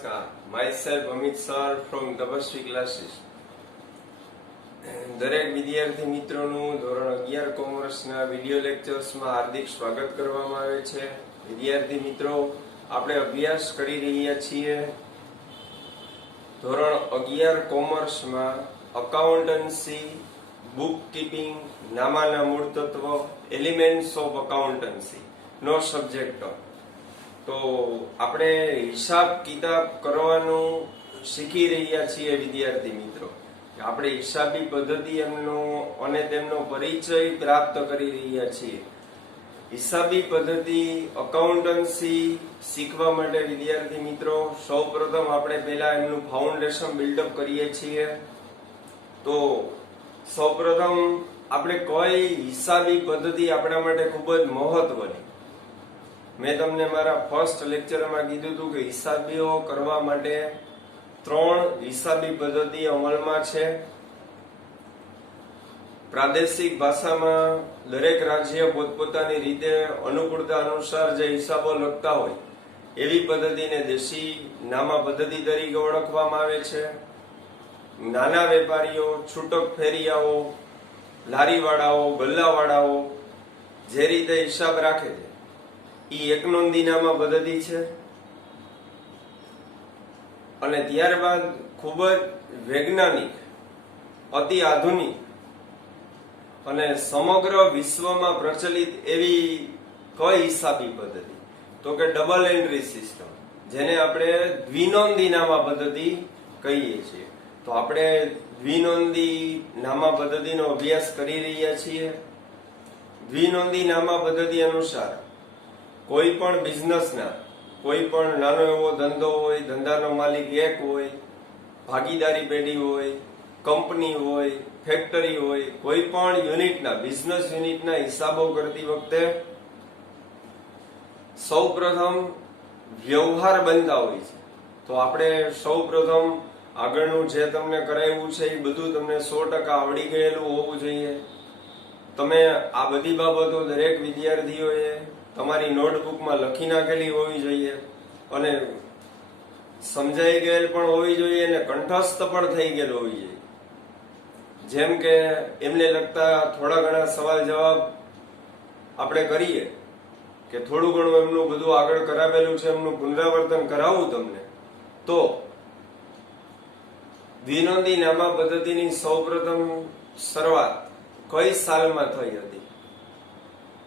નમસ્કાર, myself Amit sir from Tapasvi classes. દરેક વિદ્યાર્થી મિત્રોનું ધોરણ 11 કોમર્સના વિડિયો લેક્ચર્સમાં હાર્દિક સ્વાગત કરવામાં આવે છે. વિદ્યાર્થી મિત્રો, આપણે અભ્યાસ કરી રહ્યા છીએ ધોરણ 11 કોમર્સમાં અકાઉન્ટન્સી, બુક કીપિંગ, નામાના મૂળ તત્વ, એલિમેન્ટ્સ ઓફ અકાઉન્ટન્સી નો સબ્જેક્ટ. તો આપણે હિસાબ કિતાબ કરવાનું શીખી રહ્યા છીએ વિદ્યાર્થી મિત્રો. આપણે હિસાબી પદ્ધતિ એમનો અને તેમનો પરિચય પ્રાપ્ત કરી રહ્યા છીએ. હિસાબી પદ્ધતિ અકાઉન્ટન્સી શીખવા માટે વિદ્યાર્થી મિત્રો સૌપ્રથમ આપણે પહેલા એમનું ફાઉન્ડેશન બિલ્ડઅપ કરીએ છીએ. તો સૌપ્રથમ આપણે કઈ હિસાબી પદ્ધતિ આપણા માટે ખૂબ જ મહત્વની. મેં તમને મારા ફર્સ્ટ લેક્ચરમાં કીધું હતું કે હિસાબીઓ કરવા માટે 3 હિસાબી પદ્ધતિ અમલમાં છે. પ્રાદેશિક ભાષામાં દરેક રાજ્ય પોતપોતાની રીતે અનુકૂળતા અનુસાર જે હિસાબો લખતા હોય એવી પદ્ધતિને દેશી નામા પદ્ધતિ તરીકે ઓળખવામાં આવે છે. નાના વેપારીઓ, છૂટક ફેરિયાઓ, લારીવાળાઓ, ગલ્લાવાળાઓ જે રીતે હિસાબ રાખે છે એ એક નોંધી નામા પદ્ધતિ છે. અને ત્યારબાદ ખૂબ જ વૈજ્ઞાનિક, અતિ આધુનિક અને સમગ્ર વિશ્વમાં પ્રચલિત એવી કઈ હિસાબી પદ્ધતિ તો કે ડબલ એન્ટ્રી સિસ્ટમ, જેને આપણે દ્વિનોંધી નામા પદ્ધતિ કહીએ છીએ. તો આપણે દ્વિનોંધી નામા પદ્ધતિનો અભ્યાસ કરી રહ્યા છીએ. દ્વિનોંધી નામા પદ્ધતિ અનુસાર કોઈ પણ બિઝનેસના, કોઈ પણ નાનો એવો ધંધો હોય, ધંધાનો માલિક એક હોય, ભાગીદારી પેઢી હોય, કંપની હોય, ફેક્ટરી હોય, કોઈ પણ યુનિટના, બિઝનેસ યુનિટના હિસાબો કરતી વખતે સૌપ્રથમ વ્યવહાર બનતા હોય છે. તો આપણે સૌપ્રથમ આગળનું જે તમને કરાવ્યું છે એ બધું તમને 100% આવડી ગયેલું હોવું જોઈએ. તમે આ બધી બાબતો દરેક વિદ્યાર્થીઓએ તમારી નોટબુકમાં લખી નાખેલી હોવી જોઈએ અને સમજાઈ ગયેલ પણ હોવી જોઈએ અને કંઠસ્થ પણ થઈ ગયેલ હોવી જોઈએ. જેમ કે એમને લગતા થોડા ઘણા સવાલ જવાબ આપણે કરીએ કે થોડું ઘણું એમનું બધું આગળ કરાવેલું છે, એમનું પુનરાવર્તન કરાવું તમને. તો દ્વિનોંધી નામા પદ્ધતિની સૌપ્રથમ શરૂઆત કઈ સાલમાં થઈ હતી?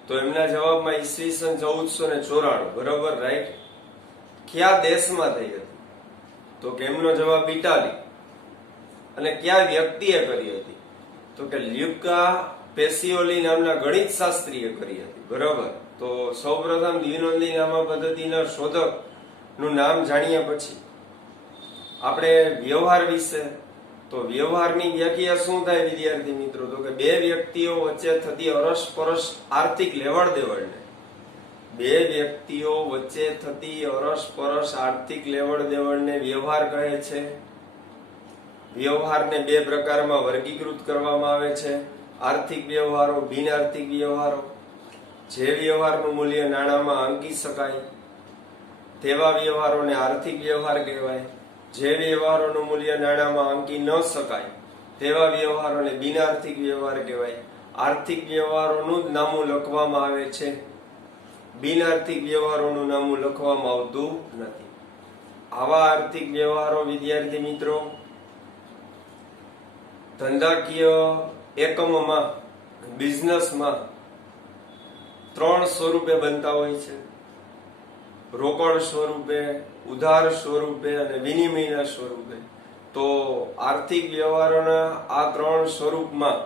તો એમના જવાબમાં ઈસવીસન 1494, બરોબર, રાઈટ. કયા દેશમાં થઈ હતી? તો કે એમનો જવાબ ઇટાલી. અને કયા વ્યક્તિએ કરી હતી? તો કે લ્યુકા પેસિયોલી નામના ગણિત શાસ્ત્રીએ કરી હતી, બરોબર. તો સૌપ્રથમ દ્વિનોંધી નામા પદ્ધતિના શોધકનું નામ જાણ્યા પછી આપણે વ્યવહાર વિશે. તો વ્યવહારની વ્યાખ્યા શું થાય વિદ્યાર્થી મિત્રો? તો કે બે વ્યક્તિઓ વચ્ચે થતી અરસપરસ આર્થિક લેવડ દેવડને, બે વ્યક્તિઓ વચ્ચે થતી અરસપરસ આર્થિક લેવડ દેવડને વ્યવહાર કહે છે. વ્યવહારને 2 પ્રકારમાં વર્ગીકૃત કરવામાં આવે છે: આર્થિક વ્યવહારો, બિન આર્થિક વ્યવહારો. જે વ્યવહારનું મૂલ્ય નાણાંમાં આંકી શકાય તેવા વ્યવહારોને આર્થિક વ્યવહાર કહેવાય. જે વ્યવહારોનું મૂલ્ય નાણાંમાં આંકી ન શકાય તેવા વ્યવહારોને બિન આર્થિક વ્યવહાર કહેવાય. આર્થિક વ્યવહારોનું જ નામું લખવામાં આવે છે, બિન આર્થિક વ્યવહારોનું નામું લખવામાં આવતું નથી. આવા આર્થિક વ્યવહારો વિદ્યાર્થી મિત્રો ધંધાકીય એકમોમાં, બિઝનેસમાં 3 સ્વરૂપે બનતા હોય છે: રોકડ સ્વરૂપે, ઉધાર સ્વરૂપે અને વિનિમયના સ્વરૂપે. તો આર્થિક વ્યવહારોના આ 3 સ્વરૂપમાં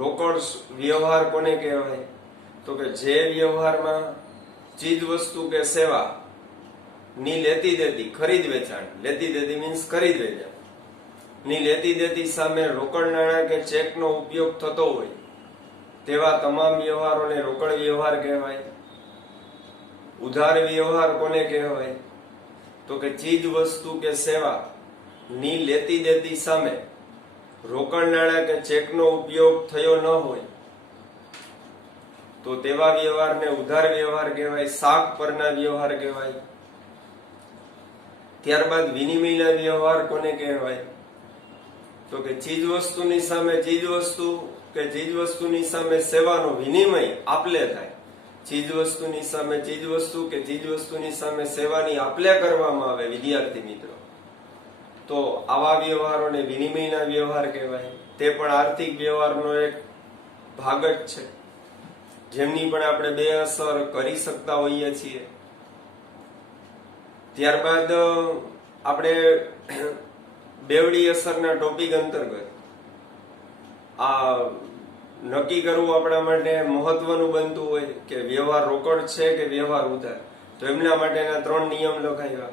રોકડ વ્યવહાર કોને કહેવાય? તો કે જે વ્યવહારમાં ચીજ વસ્તુ કે સેવા ની લેતી દેતી, ખરીદ વેચાણ, લેતી દેતી મીન્સ ખરીદ વેચાણ ની લેતી દેતી સામે રોકડ નાણાં કે ચેકનો ઉપયોગ થતો હોય તેવા તમામ વ્યવહારોને રોકડ વ્યવહાર કહેવાય. ઉધાર વ્યવહાર કોને કહેવાય? તો કે ચીજ વસ્તુ કે સેવા ની લેતી દેતી સામે રોકડ નાણાં કે ચેકનો ઉપયોગ થયો ન હોય તો તેવા વ્યવહારને ઉધાર વ્યવહાર કહેવાય, શાક પરના વ્યવહાર કહેવાય. ત્યારબાદ વિનિમયના વ્યવહાર કોને કહેવાય? તો કે ચીજ વસ્તુની સામે ચીજ વસ્તુ કે ચીજ વસ્તુની સામે સેવાનો વિનિમય આપલે થાય. ચીજ વસ્તુની સામે ચીજ વસ્તુ કે ચીજ વસ્તુની સામે સેવાની આપલે કરવામાં આવે વિદ્યાર્થી મિત્રો, તો આવા વ્યવહારોને વિનિમયના વ્યવહાર કહેવાય. તે પણ આર્થિક વ્યવહારનો એક ભાગ જ છે, જેમની પણ આપણે બે અસર કરી શકતા હોઈએ છીએ. ત્યારબાદ આપણે બેવડી અસરના ટોપિક અંતર્ગત આ નક્કી કરવું આપણા માટે મહત્વનું બનતું હોય કે વ્યવહાર રોકડ છે કે વ્યવહાર ઉધાર. તો એમના માટેના 3 નિયમ લખાયા.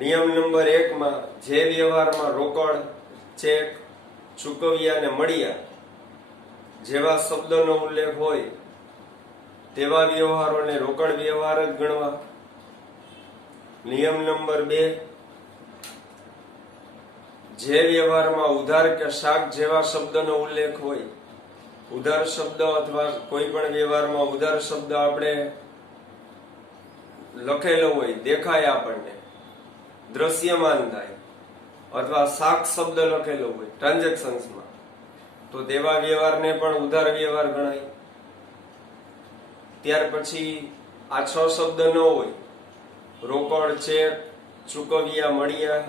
નિયમ નંબર 1 માં જે વ્યવહારમાં રોકડ, ચેક, ચૂકવ્યા અને મળ્યા જેવા શબ્દોનો ઉલ્લેખ હોય તેવા વ્યવહારોને રોકડ વ્યવહાર જ ગણવા. નિયમ નંબર 2, જે વ્યવહારમાં ઉધાર કે શાક જેવા શબ્દનો ઉલ્લેખ હોય, ઉધાર શબ્દ અથવા કોઈ પણ વ્યવહારમાં ઉધાર શબ્દ આપણે લખેલો હોય, દેખાય આપણને, દ્રશ્યમાન થાય, અથવા શાક શબ્દ લખેલો હોય ટ્રાન્ઝેક્શન્સમાં, તો તેવા વ્યવહારને પણ ઉધાર વ્યવહાર ગણાય. ત્યાર પછી આ 6 શબ્દ ન હોય, રોકડ, ચેક, ચૂકવ્યા, મળ્યા,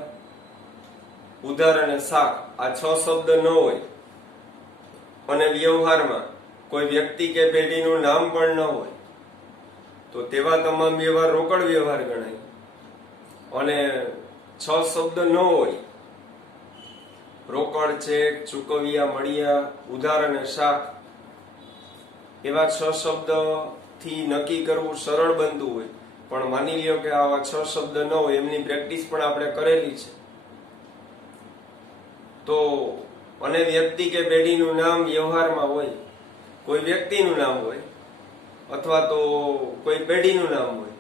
ઉધાર અને શાક, આ 6 શબ્દ ન હોય અને વ્યવહારમાં કોઈ વ્યક્તિ કે પેઢીનું નામ પણ ન હોય, તો તેવા તમામ વ્યવહાર રોકડ વ્યવહાર ગણાય. અને 6 શબ્દ ન હોય, રોકડ, ચેક, ચૂકવ્યા, મળ્યા, ઉધાર અને શાક, એવા 6 શબ્દ થી નક્કી કરવું સરળ બનતું હોય, પણ માની લ્યો કે આવા 6 શબ્દ ન હોય, એમની પ્રેક્ટિસ પણ આપણે કરેલી છે, તો અને વ્યક્તિ કે પેઢીનું નામ વ્યવહારમાં હોય, કોઈ વ્યક્તિનું નામ હોય અથવા તો કોઈ પેઢીનું નામ હોય,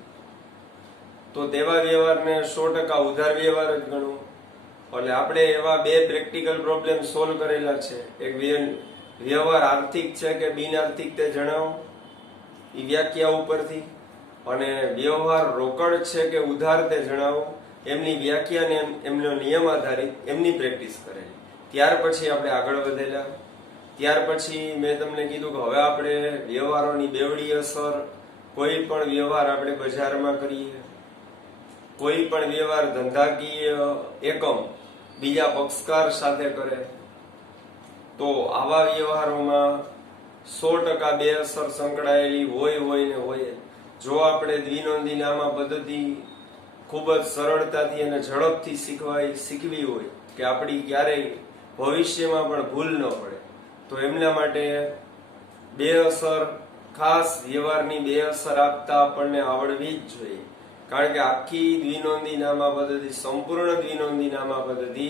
તો તેવા વ્યવહારને 100% ઉધાર વ્યવહાર જ ગણવો. એટલે આપણે એવા 2 પ્રેક્ટિકલ પ્રોબ્લેમ સોલ્વ કરેલા છે. એક વ્યવહાર આર્થિક છે કે બિન આર્થિક તે જણાવો એ વ્યાખ્યા ઉપરથી, અને વ્યવહાર રોકડ છે કે ઉધાર તે જણાવો એમની વ્યાખ્યા ને એમનો નિયમ આધારિત એમની પ્રેક્ટિસ કરેલી. ત્યાર પછી આપણે આગળ વધેલા. ત્યાર પછી મેં તમને કીધું કે હવે આપણે વ્યવહારોની બેવડી અસર, કોઈ પણ વ્યવહાર આપણે બજારમાં કરીએ, કોઈ પણ વ્યવહાર ધંધાકીય એકમ બીજા પક્ષકાર સાથે કરે, તો આવા વ્યવહારોમાં 100% બે અસર સંકળાયેલી હોય ને હોય. જો આપણે દ્વિનોંધી નામા પદ્ધતિ ખૂબ જ સરળતાથી અને ઝડપથી શીખવી હોય કે આપણી ક્યારેય ભવિષ્યમાં પણ ભૂલ ન પડે, તો એમના માટે બે અસર, ખાસ વ્યવહારની બે અસર આપતા આપણને આવડવી જ જોઈએ. કારણ કે આખી દ્વિનોંધી નામા પદ્ધતિ, સંપૂર્ણ દ્વિનોંધી નામા પદ્ધતિ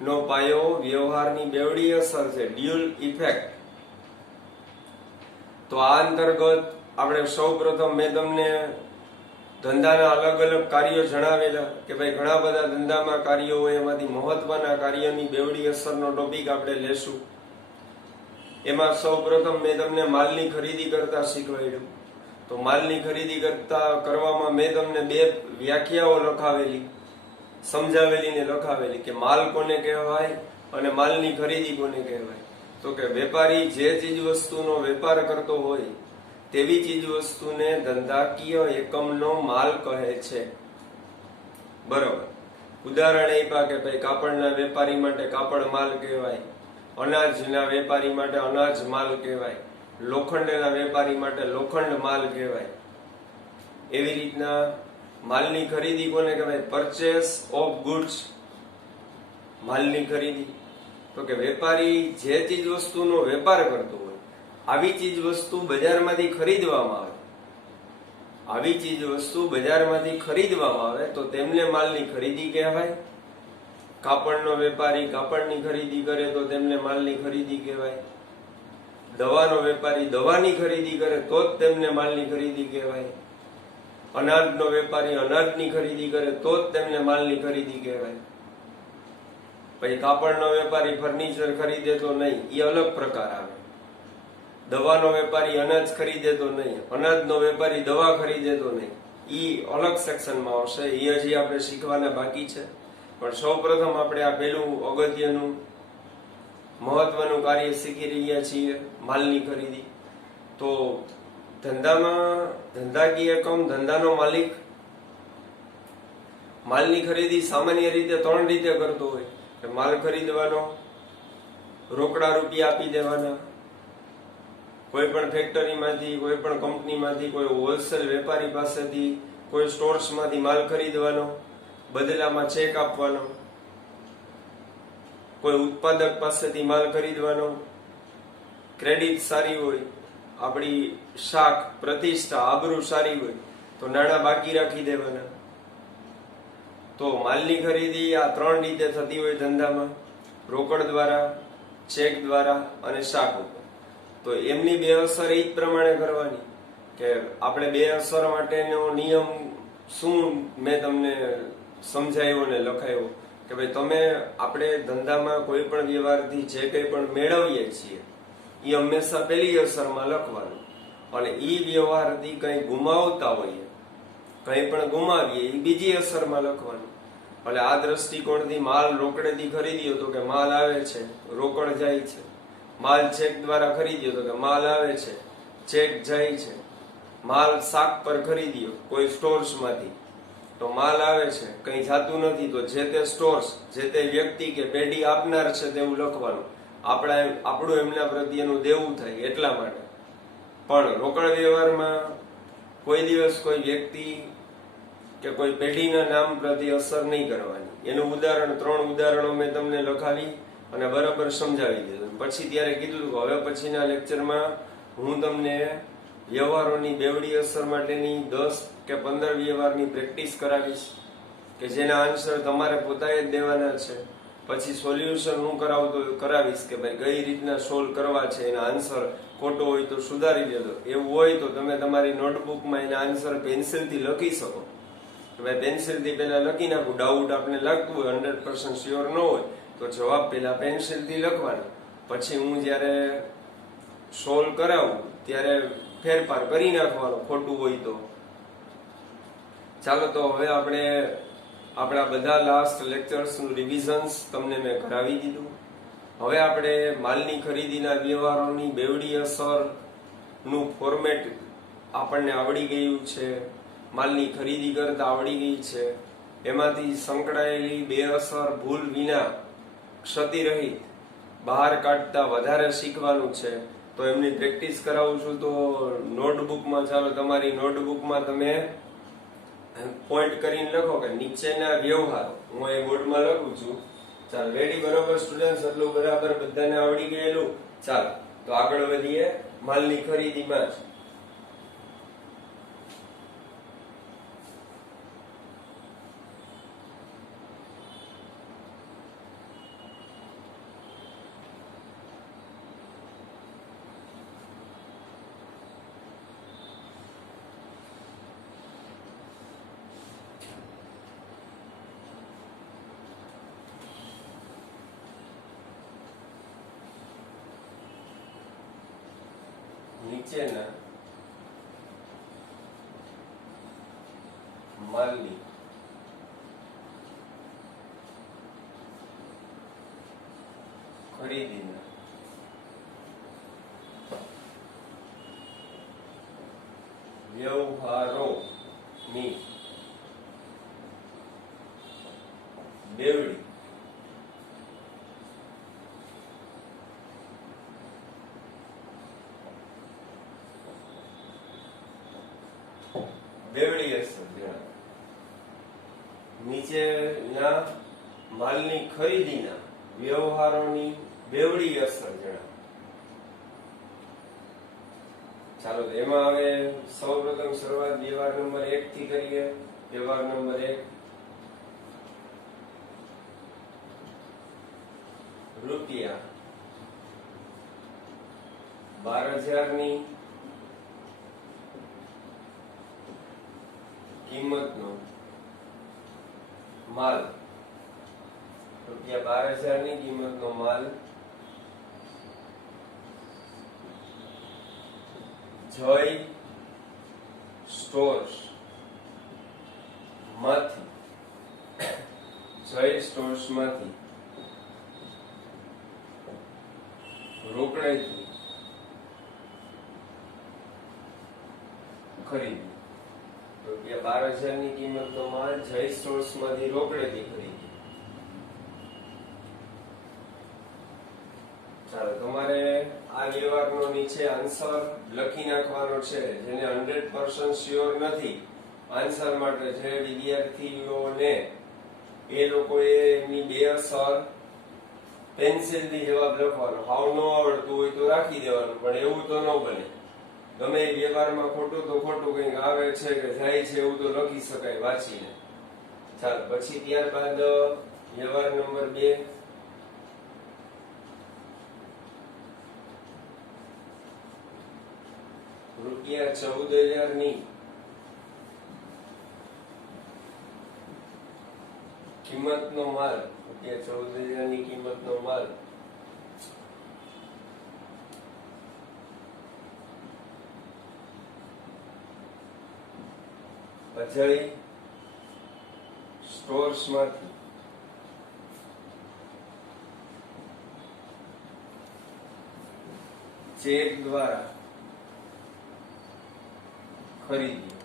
નો પાયો વ્યવહારની બેવડી અસર છે, ડ્યુઅલ ઇફેક્ટ. તો આ અંતર્ગત આપણે સૌપ્રથમ મેં તમને ધંધાના અલગ અલગ કાર્યો જણાવેલા કે ભાઈ ઘણા બધા ધંધામાં કાર્યો હોય, એમાંથી મહત્વના કાર્યોની બેવડી અસરનો ટોપિક આપણે લેશું. એમાં સૌપ્રથમ મેં તમને માલની ખરીદી કરતા શીખવાડ્યું. તો માલની ખરીદી કરવામાં મેં તમને 2 વ્યાખ્યાઓ લખાવેલી, સમજાવેલી ને લખાવેલી કે માલ કોને કહેવાય અને માલની ખરીદી કોને કહેવાય. તો કે વેપારી જે ચીજ વસ્તુનો વેપાર કરતો હોય તેવી ચીજ વસ્તુને ધંધાકીય એકમનો માલ કહે છે. બરોબર. ઉદાહરણ આપ્યા કે ભાઈ કાપડના વેપારી માટે કાપડ માલ કહેવાય, અનાજના વેપારી માટે અનાજ માલ કહેવાય, લોખંડના વેપારી માટે લોખંડ માલ કહેવાય. એવી રીતના માલની ખરીદી કોને કહેવાય? પરચેસ ઓફ ગુડ્સ, માલની ખરીદી. તો કે વેપારી જે ચીજ વસ્તુનો વેપાર કરતો હોય, આવી ચીજ વસ્તુ બજારમાંથી ખરીદવામાં આવે, આવી ચીજ વસ્તુ બજારમાંથી ખરીદવામાં આવે તો તેમને માલની ખરીદી કહેવાય. કાપડનો વેપારી કાપડની ખરીદી કરે તો તેમને માલની ખરીદી કહેવાય. દવાનો વેપારી દવાની ખરીદી કરે તો જ તેમને માલની ખરીદી કહેવાય. અનાજનો વેપારી અનાજની ખરીદી કરે તો જ તેમને માલની ખરીદી કહેવાય. પછી કાપડનો વેપારી ફર્નિચર ખરીદે તો નહીં, એ અલગ પ્રકાર આવે. દવાનો વેપારી અનાજ ખરીદે તો નહીં, અનાજનો વેપારી દવા ખરીદે તો નહીં, ઈ અલગ સેક્શનમાં આવશે, એ હજી આપણે શીખવાના બાકી છે. પણ સૌપ્રથમ આપણે આ પહેલું અગત્યનું મહત્વનું કાર્ય શીખી રહ્યા છીએ, માલની ખરીદી. તો ધંધાકીય એકમ, ધંધાનો માલિક માલની ખરીદી સામાન્ય રીતે 3 રીતે કરતો હોય કે માલ ખરીદવાનો, રોકડા રૂપિયા આપી દેવાના, કોઈ પણ ફેક્ટરીમાંથી, કોઈ પણ કંપનીમાંથી, કોઈ હોલસેલ વેપારી પાસેથી, કોઈ સ્ટોર્સમાંથી માલ ખરીદવાનો, બદલામાં ચેક આપવાનો, કોઈ ઉત્પાદક પાસેથી માલ ખરીદવાનો. ક્રેડિટ સારી હોય, આપણી શાખ, પ્રતિષ્ઠા, આબરૂ સારી હોય તો નાણાં બાકી રાખી દેવાના. તો માલની ખરીદી આ 3 રીતે થતી હોય ધંધામાં: રોકડ દ્વારા, ચેક દ્વારા અને શાખ ઉપર. તો એમની 2 અસર એ જ પ્રમાણે કરવાની કે આપણે 2 અસર માટેનો નિયમ શું મેં તમને સમજાવ્યો ને લખાયો કે ભાઈ તમે આપણે ધંધામાં કોઈ પણ વ્યવહારથી જે કંઈ પણ મેળવીએ છીએ એ હંમેશા પહેલી અસરમાં લખવાનું, અને એ વ્યવહારથી કંઈ ગુમાવતા હોઈએ, કંઈ પણ ગુમાવીએ એ બીજી અસરમાં લખવાનું. એટલે આ દ્રષ્ટિકોણથી માલ રોકડેથી ખરીદ્યો તો કે માલ આવે છે, રોકડ જાય છે. માલ ચેક દ્વારા ખરીદ્યો તો કે માલ આવે છે, ચેક જાય છે. માલ શાક પર ખરીદ્યો કોઈ સ્ટોર્સમાંથી તો માલ આવે છે, કંઈ જાતું નથી, તો જે તે સ્ટોર્સ, જે તે વ્યક્તિ કે પેઢી આપનાર છે તેવું લખવાનું. આપણું એમના પ્રત્યેનું દેવું થાય એટલા માટે. પણ રોકડ વ્યવહારમાં કોઈ દિવસ કોઈ વ્યક્તિ કે કોઈ પેઢીના નામ પ્રત્યે અસર નહીં કરવાની. એનું ઉદાહરણ 3 ઉદાહરણો મેં તમને લખાવી અને બરાબર સમજાવી દીધું. પછી ત્યારે કીધું કે હવે પછીના લેક્ચરમાં હું તમને વ્યવહારોની બેવડી અસર માટેની 10 કે 15 વ્યવહારની પ્રેક્ટિસ કરાવીશ કે જેના આન્સર તમારે પોતાએ જ દેવાના છે. પછી સોલ્યુશન હું કરાવીશ કે ભાઈ કઈ રીતના સોલ્વ કરવા છે, એના આન્સર ખોટો હોય તો સુધારી દેજો. એવું હોય તો તમે તમારી નોટબુકમાં એના આન્સર પેન્સિલથી લખી શકો કે ભાઈ પેન્સિલથી પહેલા લખી નાખું. ડાઉટ આપણે લાગતું હોય, 100% શ્યોર ન હોય તો જવાબ પહેલા પેન્સિલથી લખવાનો. પછી હું જ્યારે સોલ્વ કરાવું ત્યારે ફેરફાર કરી નાખવાનો ખોટું હોય તો. ચાલો, તો હવે આપણે આપણા બધા લાસ્ટ લેક્ચર્સનું રિવિઝન્સ તમને મેં કરાવી દીધું. હવે આપણે માલની ખરીદીના વ્યવહારોની બેવડી અસરનું ફોર્મેટ આપણને આવડી ગયું છે, માલની ખરીદી કરતા આવડી ગઈ છે. એમાંથી સંકળાયેલી 2 અસર ભૂલ વિના ક્ષતિરહિત બહાર કાઢતા વધારે શીખવાનું છે. તો એમની પ્રેક્ટિસ કરાવું છું. તો નોટબુકમાં, ચાલો તમારી નોટબુકમાં તમે પોઈન્ટ કરીને લખો કે નીચેના વ્યવહારો, હું એ બોર્ડમાં લખું છું. ચાલો, રેડી? બરોબર સ્ટુડન્ટ્સ? એટલું બરાબર બધાને આવડી ગયેલું? ચાલો, તો આગળ વધીએ માલની ખરીદીમાં જ. નીચેના માલની ખરીદીના વ્યવહારોની બેવડી અસર જણાવો. નીચેના માલની ખરીદીના વ્યવહારોની બેવડી અસર જણાવો. ચાલો, એમાં હવે સૌપ્રથમ શરૂઆત વ્યવહાર નંબર 1 થી કરીએ. વ્યવહાર નંબર 1: રૂપિયા 12,000ની કિંમતનો માલ, રૂપિયા 12,000ની કિંમતનો માલ જય સ્ટોર્સ માંથી જય સ્ટોર્સ માંથી રોકડેથી ખરીદી. ₹12,000 ની કિંમતનો માલ જય સ્ટોર્સ માંથી રોકડેથી ખરીદી. ચાલો, તમારે આ વ્યવહારનો નીચે આન્સર લખી નાખવાનો છે. જેને 100% શ્યોર નથી આન્સર માટે, જે વિદ્યાર્થીઓને એ લોકોએ એમની બે અસર પેન્સિલથી જવાબ લખવાનો. હાવ ન આવડતું હોય તો રાખી દેવાનું, પણ એવું તો ન બને. ગમે એ વ્યવહારમાં ખોટું તો ખોટું કંઈક આવે છે કે જાય છે એવું તો લખી શકાય વાંચીને. ચાલો, પછી ત્યારબાદ વ્યવહાર નંબર 2. ₹14,000 ની કિંમતનો માલ, ₹14,000 ની કિંમતનો માલ અજય સ્ટોર્સ માંથી ચેક દ્વારા ખરીદ્યો.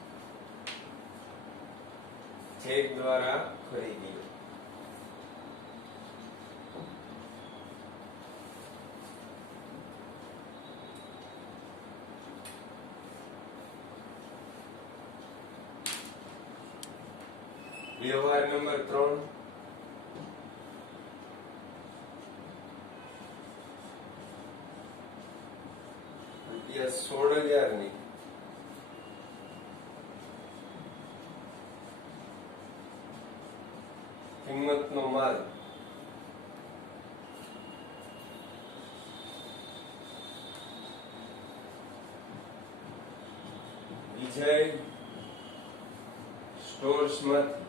ચેક દ્વારા ખરીદ્યો. વ્યવહાર નંબર 3. ₹16,000 ની કિંમતનો માલ વિજય સ્ટોર્સ માંથી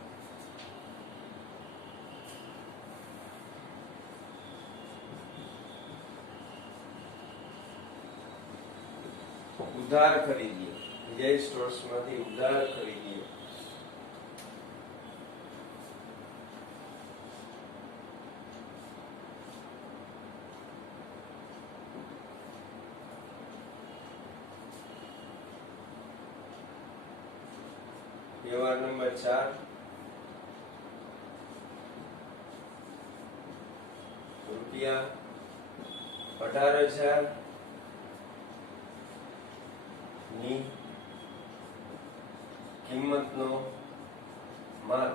ઉધાર ખરીદ્યો. વિજય સ્ટોર્સ માંથી ઉધાર ખરીદ્યો. વ્યવહાર નંબર 4. ₹18,000 ની કિંમતનો માલ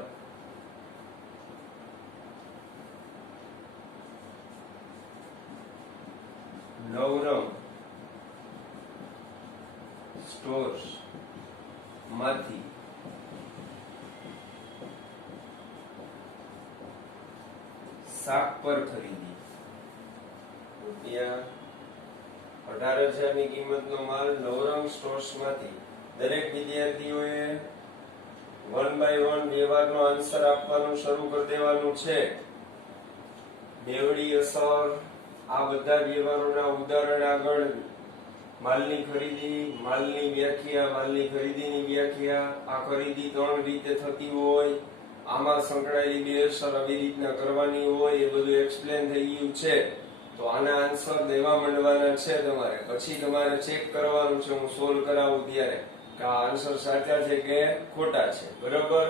નવરંગ સ્ટોર્સ માંથી શાક પર ખરીદી. ₹18,000 ની કિંમતનો માલ નવરંગ સ્ટોર્સ માંથી. દરેક વિદ્યાર્થીઓએ 1 by 1 વ્યવહારનો આન્સર આપવાનું શરૂ કરી દેવાનું છે. બેવડી અસર, આ બધા વ્યવહારોના ઉદાહરણ આગળ, માલની ખરીદી, માલની વ્યાખ્યા, માલની ખરીદીની વ્યાખ્યા, આ ખરીદી 3 રીતે થતી હોય, આમાં સંકળાયેલી બે અસર આવી રીતના કરવાની હોય, એ બધું એક્સપ્લેન થઈ ગયું છે. તો આના આન્સર દેવા માંડવાના છે તમારે. પછી તમારે ચેક કરવાનું છે હું સોલ્વ કરાવું ત્યારે કે આ આન્સર સાચા છે કે ખોટા છે. બરોબર?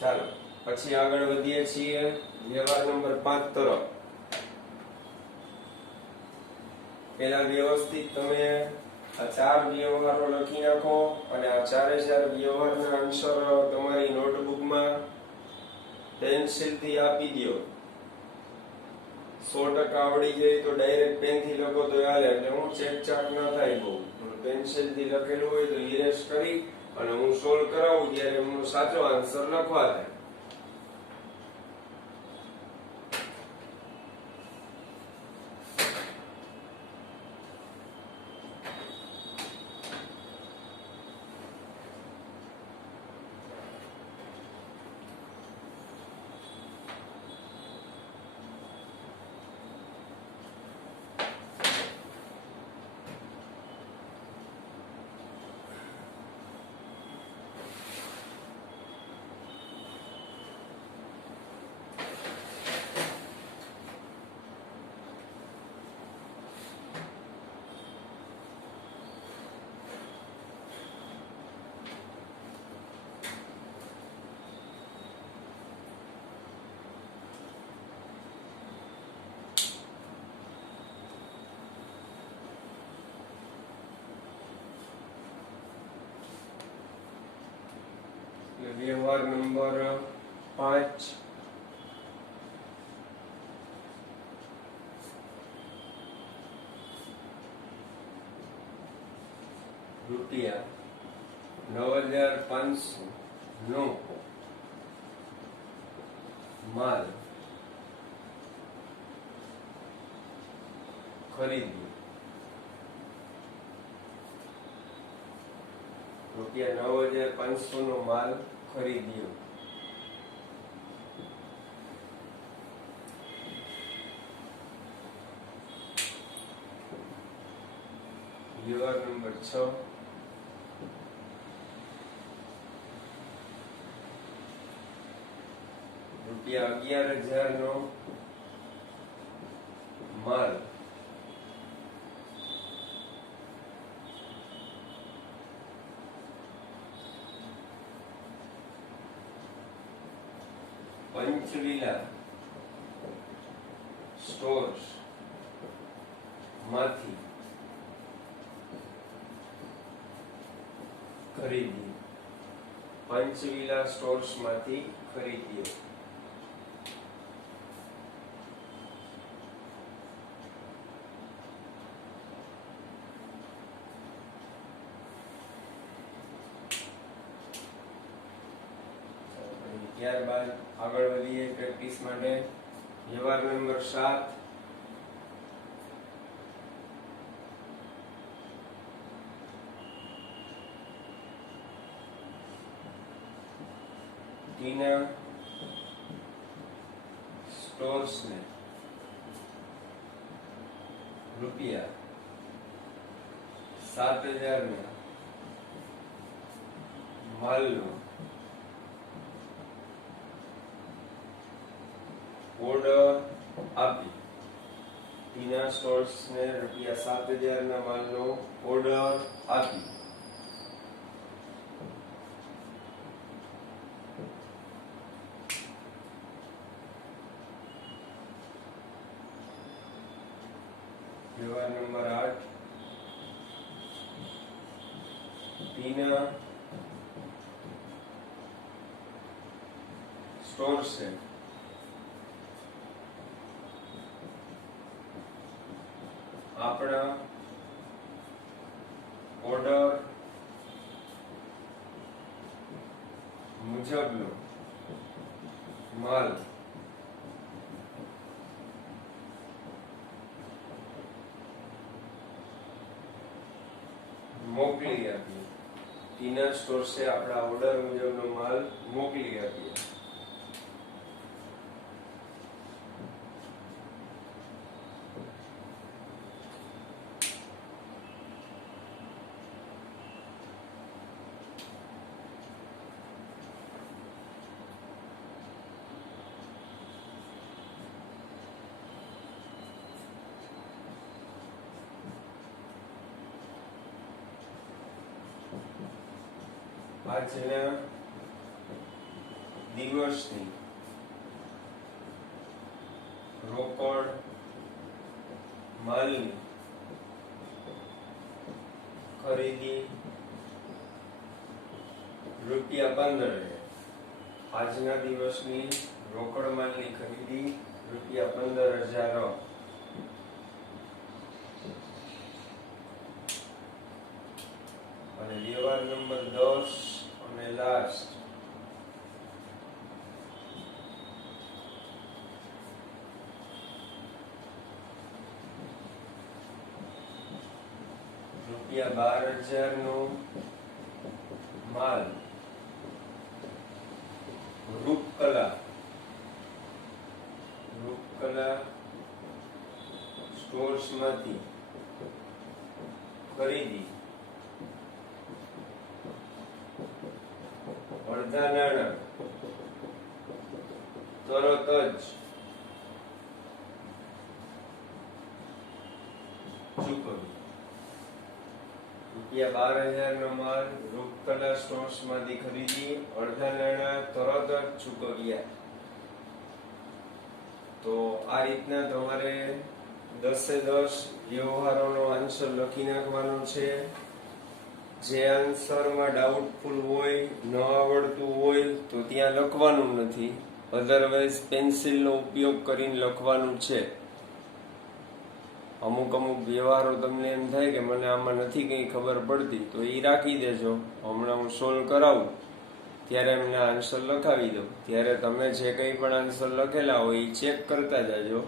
ચાલો, પછી આગળ વધીએ છીએ વ્યવહાર નંબર 5 તરફ. પેલા વ્યવસ્થિત તમે આ 4 વ્યવહારો લખી નાખો અને આ 4 વ્યવહારના આન્સર તમારી નોટબુકમાં પેન્સિલથી આપી દો. 100% આવડી જાય તો ડાયરેક્ટ પેનથી લખો તો હાલે, એટલે હું ચેકચાક ન થાય બહુ. પેન્સિલથી લખેલું હોય તો ઇરેઝ કરી અને હું સોલ્વ કરાવું ત્યારે એમનો સાચો આન્સર લખવા થાય. વ્યવહાર નંબર 5 રૂપિયા 9500 નો માલ ખરીદ્યો. રૂપિયા 9500 નો માલ ખરીદ્યો. વ્યવહાર નંબર 6 રૂપિયા 11000 નો માલ પંચવીલા સ્ટોર્સ માંથી ખરીદી. પંચવીલા સ્ટોર્સ માંથી ખરીદ્યો. ત્યારબાદ આગળ વધીએ પ્રેક્ટિસ માટે. વ્યવહાર નંબર 7 ટીના સ્ટોર્સ ને રૂપિયા 7000 ના માલનો ઓર્ડર આપી. ટીના સ્ટોર્સ ને રૂપિયા 7000 ના માલનો ઓર્ડર આપી. વ્યવહાર નંબર 8 ટીના સ્ટોર્સ છે આપણા ઓર્ડર મુજબનો માલ મોકલી આપીએ. ટીના સ્ટોર્સે આપણા ઓર્ડર મુજબનો માલ મોકલી આપીએ. આજના દિવસની રોકડ માલની ખરીદી ₹15. આજના દિવસની રોકડ માલની ખરીદી ₹15,000. અને વ્યવહાર નંબર 10 અને લાસ્ટ ₹12,000 નો માલ રૂપકલા સ્ટોર્સ માંથી ખરીદી. અડધા નાણાં તરત જ ચૂકવ્યું. ₹12,000 નો માલ રૂપકલા સ્ટોર્સ માંથી ખરીદી. અડધા નાણાં તરત જ ચૂકવ્યા. તો આ રીતના તમારે 10 એ 10 વ્યવહારોનો આન્સર લખી નાખવાનો છે. જે આન્સરમાં ડાઉટફુલ હોય, ન આવડતું હોય તો ત્યાં લખવાનું નથી, અધરવાઇઝ પેન્સિલનો ઉપયોગ કરીને લખવાનું છે. અમુક વ્યવહારો તમને એમ થાય કે મને આમાં નથી કંઈ ખબર પડતી, તો એ રાખી દેજો. હમણાં હું સોલ્વ કરાવું ત્યારે એમને આન્સર લખાવી દો. ત્યારે તમે જે કંઈ પણ આન્સર લખેલા હોય એ ચેક કરતા જાજો.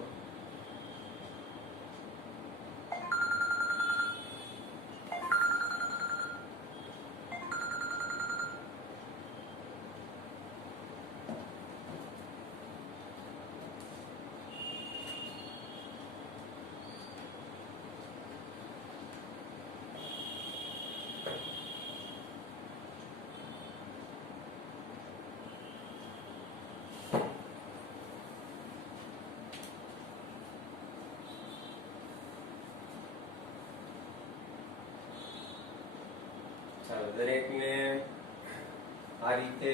દરેકને આ રીતે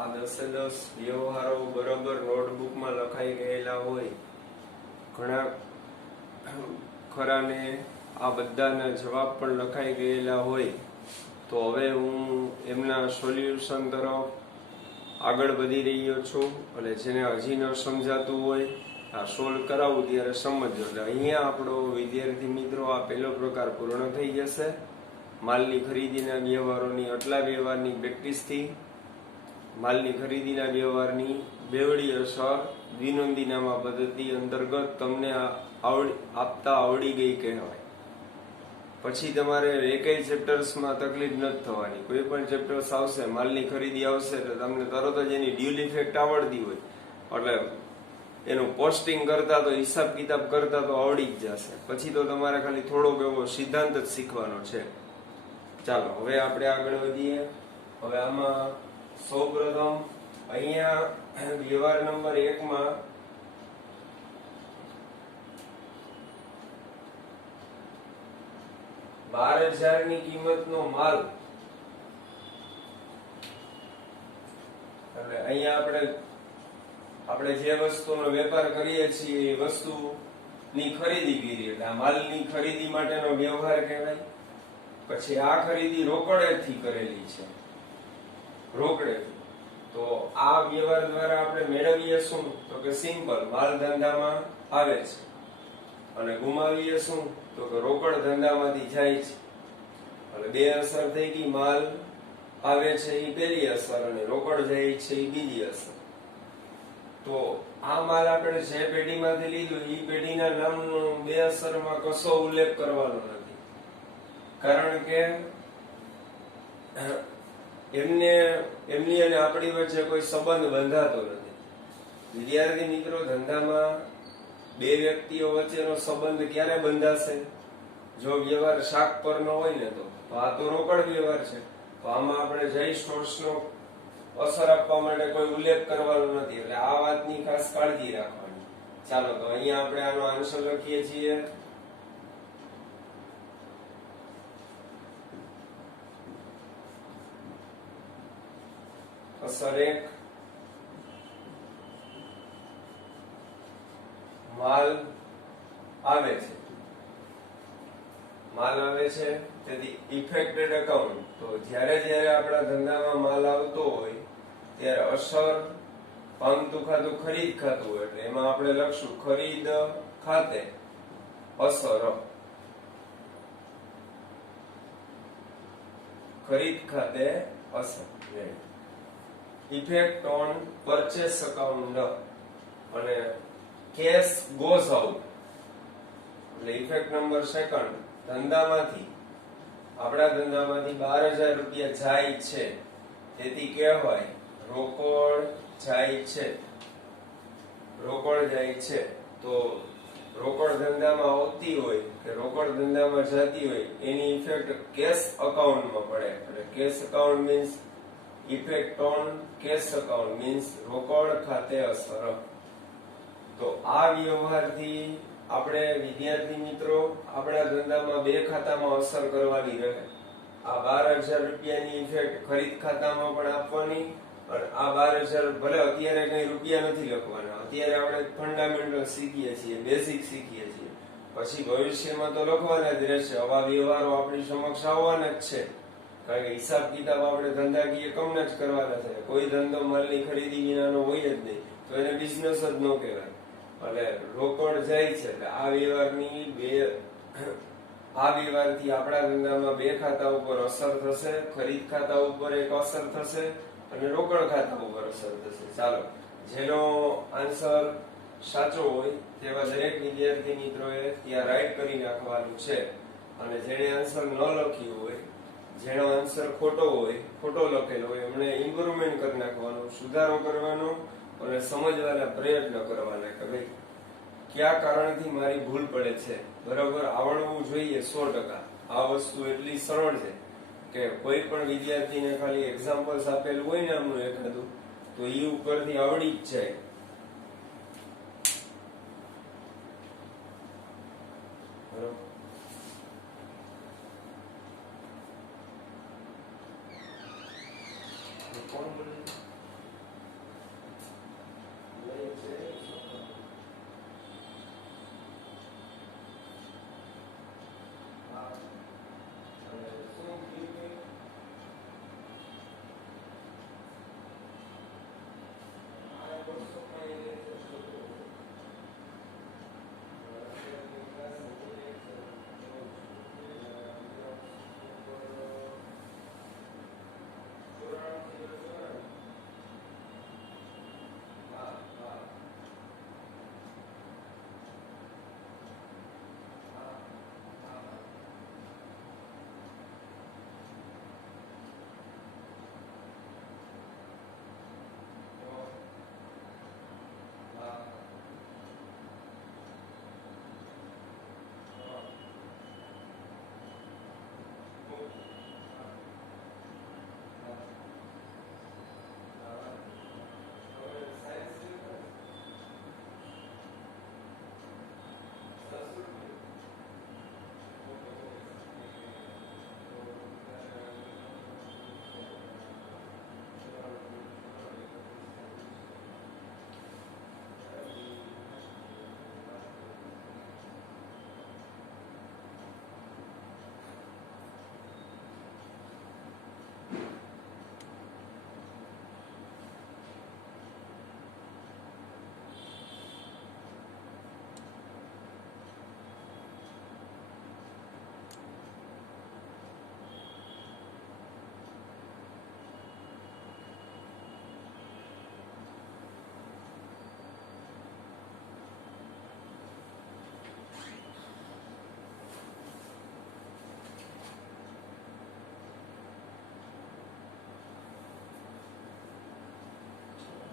આ 10 વ્યવહારો બરોબર નોટબુકમાં લખાઈ ગયેલા હોય. ઘણા ખરાને આ બધાના જવાબ પણ લખાઈ ગયેલા હોય. તો હવે હું એમના સોલ્યુશન તરફ આગળ વધી રહ્યો છું. અને જેને હજી ન સમજાતું હોય આ સોલ્વ કરાવું ત્યારે સમજો. એટલે અહીંયા આપણો વિદ્યાર્થી મિત્રો આ પહેલો પ્રકાર પૂર્ણ થઈ જશે. માલની ખરીદીના વ્યવહારોની આટલા વ્યવહારની પ્રેક્ટિસથી માલની ખરીદીના વ્યવહારની બેવડી અસર દ્વિનોંદીનામા પદ્ધતિ અંતર્ગત તમને આપતા આવડી ગઈ કહેવાય. પછી તમારે એકેય ચેપ્ટર્સમાં તકલીફ નથી થવાની. કોઈ પણ ચેપ્ટર્સ આવશે, માલની ખરીદી આવશે એટલે તમને તરત જ એની ડ્યુલ ઇફેક્ટ આવડતી હોય એટલે એનું પોસ્ટિંગ કરતા તો હિસાબ કિતાબ કરતા તો આવડી જ જશે. પછી તો તમારે ખાલી થોડોક એવો સિદ્ધાંત જ શીખવાનો છે. ચાલો હવે આપણે આગળ વધીએ. હવે આમાં સૌપ્રથમ અહીંયા વ્યવહાર નંબર 1 માં $12,000 ની કિંમતનો માલ, એટલે અહીંયા આપણે જે વસ્તુનો વેપાર કરીએ છીએ એ વસ્તુની ખરીદી કરી એટલે આ માલની ખરીદી માટેનો વ્યવહાર કહેવાય. પછી આ ખરીદી રોકડેથી કરેલી છે, રોકડેથી. તો આ વ્યવહાર દ્વારા આપણે મેળવીએ શું? તો કે સિમ્પલ માલ ધંધામાં આવે છે અને ગુમાવીએ શું? તો કે રોકડ ધંધામાંથી જાય છે. એટલે બે અસર થઈ ગઈ. માલ આવે છે એ પહેલી અસર અને રોકડ જાય છે એ બીજી અસર. તો આ માલ આપણે જે પેઢીમાંથી લીધું એ પેઢીના નામનો બે અસરમાં કશો ઉલ્લેખ કરવાનો નથી. કારણ કે એમની અને આપણી વચ્ચે કોઈ સંબંધ બંધાતો નથી. વિદ્યાર્થી મિત્રો, ધંધામાં બે વ્યક્તિઓ વચ્ચેનો સંબંધ ક્યારે બંધાશે? જો વ્યવહાર શાક પરનો હોય ને તો આ તો રોકડ વ્યવહાર છે. તો આમાં આપણે જય સ્ટોર્સનો અસર આપવા માટે કોઈ ઉલ્લેખ કરવાનો નથી. એટલે આ વાતની ખાસ કાળજી રાખવાની. ચાલો તો અહીંયા આપણે આનો આન્સર લખીએ છીએ. અસર 1, માલ આવે છે. માલ આવે છે તેથી ઇફેક્ટેડ એકાઉન્ટ. તો જ્યારે આપણા ધંધામાં માલ આવતો હોય ત્યારે અસર પામતું ખાતું ખરીદ ખાતું હોય એટલે એમાં આપણે લખશું ખરીદ ખાતે અસર. ખરીદ ખાતે અસર. ઇફેક્ટ ઓન પરચેસ અકાઉન્ટ અને કેશ ગોઝ આઉટ. એટલે ઇફેક્ટ નંબર 2, ધંધામાંથી આપણા ધંધામાંથી $12,000 જાય છે તેથી કહેવાય રોકડ જાય છે. રોકડ જાય છે તો રોકડ ધંધામાં આવતી હોય કે રોકડ ધંધામાં જતી હોય એની ઇફેક્ટ કેશ અકાઉન્ટમાં પડે. એટલે cash account means effect on cash account means રોકડ ખાતે અસર. તો આ વ્યવહારથી આપણે વિદ્યાર્થી મિત્રો આપણા ધંધામાં બે ખાતામાં અસર કરવાની રહે. આ $12,000 ઇફેક્ટ ખરીદ ખાતામાં પણ આપવાની અને આ 12,000 ભલે અત્યારે કઈ રૂપિયા નથી લખવાના. અત્યારે આપણે ફંડામેન્ટલ શીખીએ છીએ, બેઝિક શીખીએ છીએ. પછી ભવિષ્યમાં તો લખવાના જ રહેશે. આવા વ્યવહારો આપણી સમક્ષ આવવાના જ છે. કારણ કે હિસાબ કિતાબ આપણે ધંધાકીય કમને જ કરવાના છે. કોઈ ધંધો માલની ખરીદી વિનાનો હોય જ નહીં, તો એને બિઝનેસ જ ન કહેવાય. એટલે રોકડ જાય છે એટલે આ વ્યવહારથી આપણા ધંધામાં બે ખાતા ઉપર અસર થશે. ખરીદ ખાતા ઉપર એક અસર થશે અને રોકડ ખાતા ઉપર અસર થશે. ચાલો, જેનો આન્સર સાચો હોય તેવા દરેક વિદ્યાર્થી મિત્રોએ ત્યાં રાઈટ કરી નાખવાનું છે. અને જેણે આન્સર ન લખ્યું હોય, જેનો આન્સર ખોટો હોય, ખોટો લખેલો હોય, એમણે ઇમ્પ્રુવમેન્ટ કરી નાખવાનું, સુધારો કરવાનો અને સમજવાના પ્રયત્ન કરવાના કે ભાઈ કયા કારણથી મારી ભૂલ પડે છે. બરાબર આવડવું જોઈએ 100%. આ વસ્તુ એટલી સરળ છે કે કોઈ પણ વિદ્યાર્થીને ખાલી એક્ઝામ્પલ્સ આપેલું હોય ને આમનું એકાદું, તો એ ઉપરથી આવડી જ જાય. બરાબર. કોણ બોલે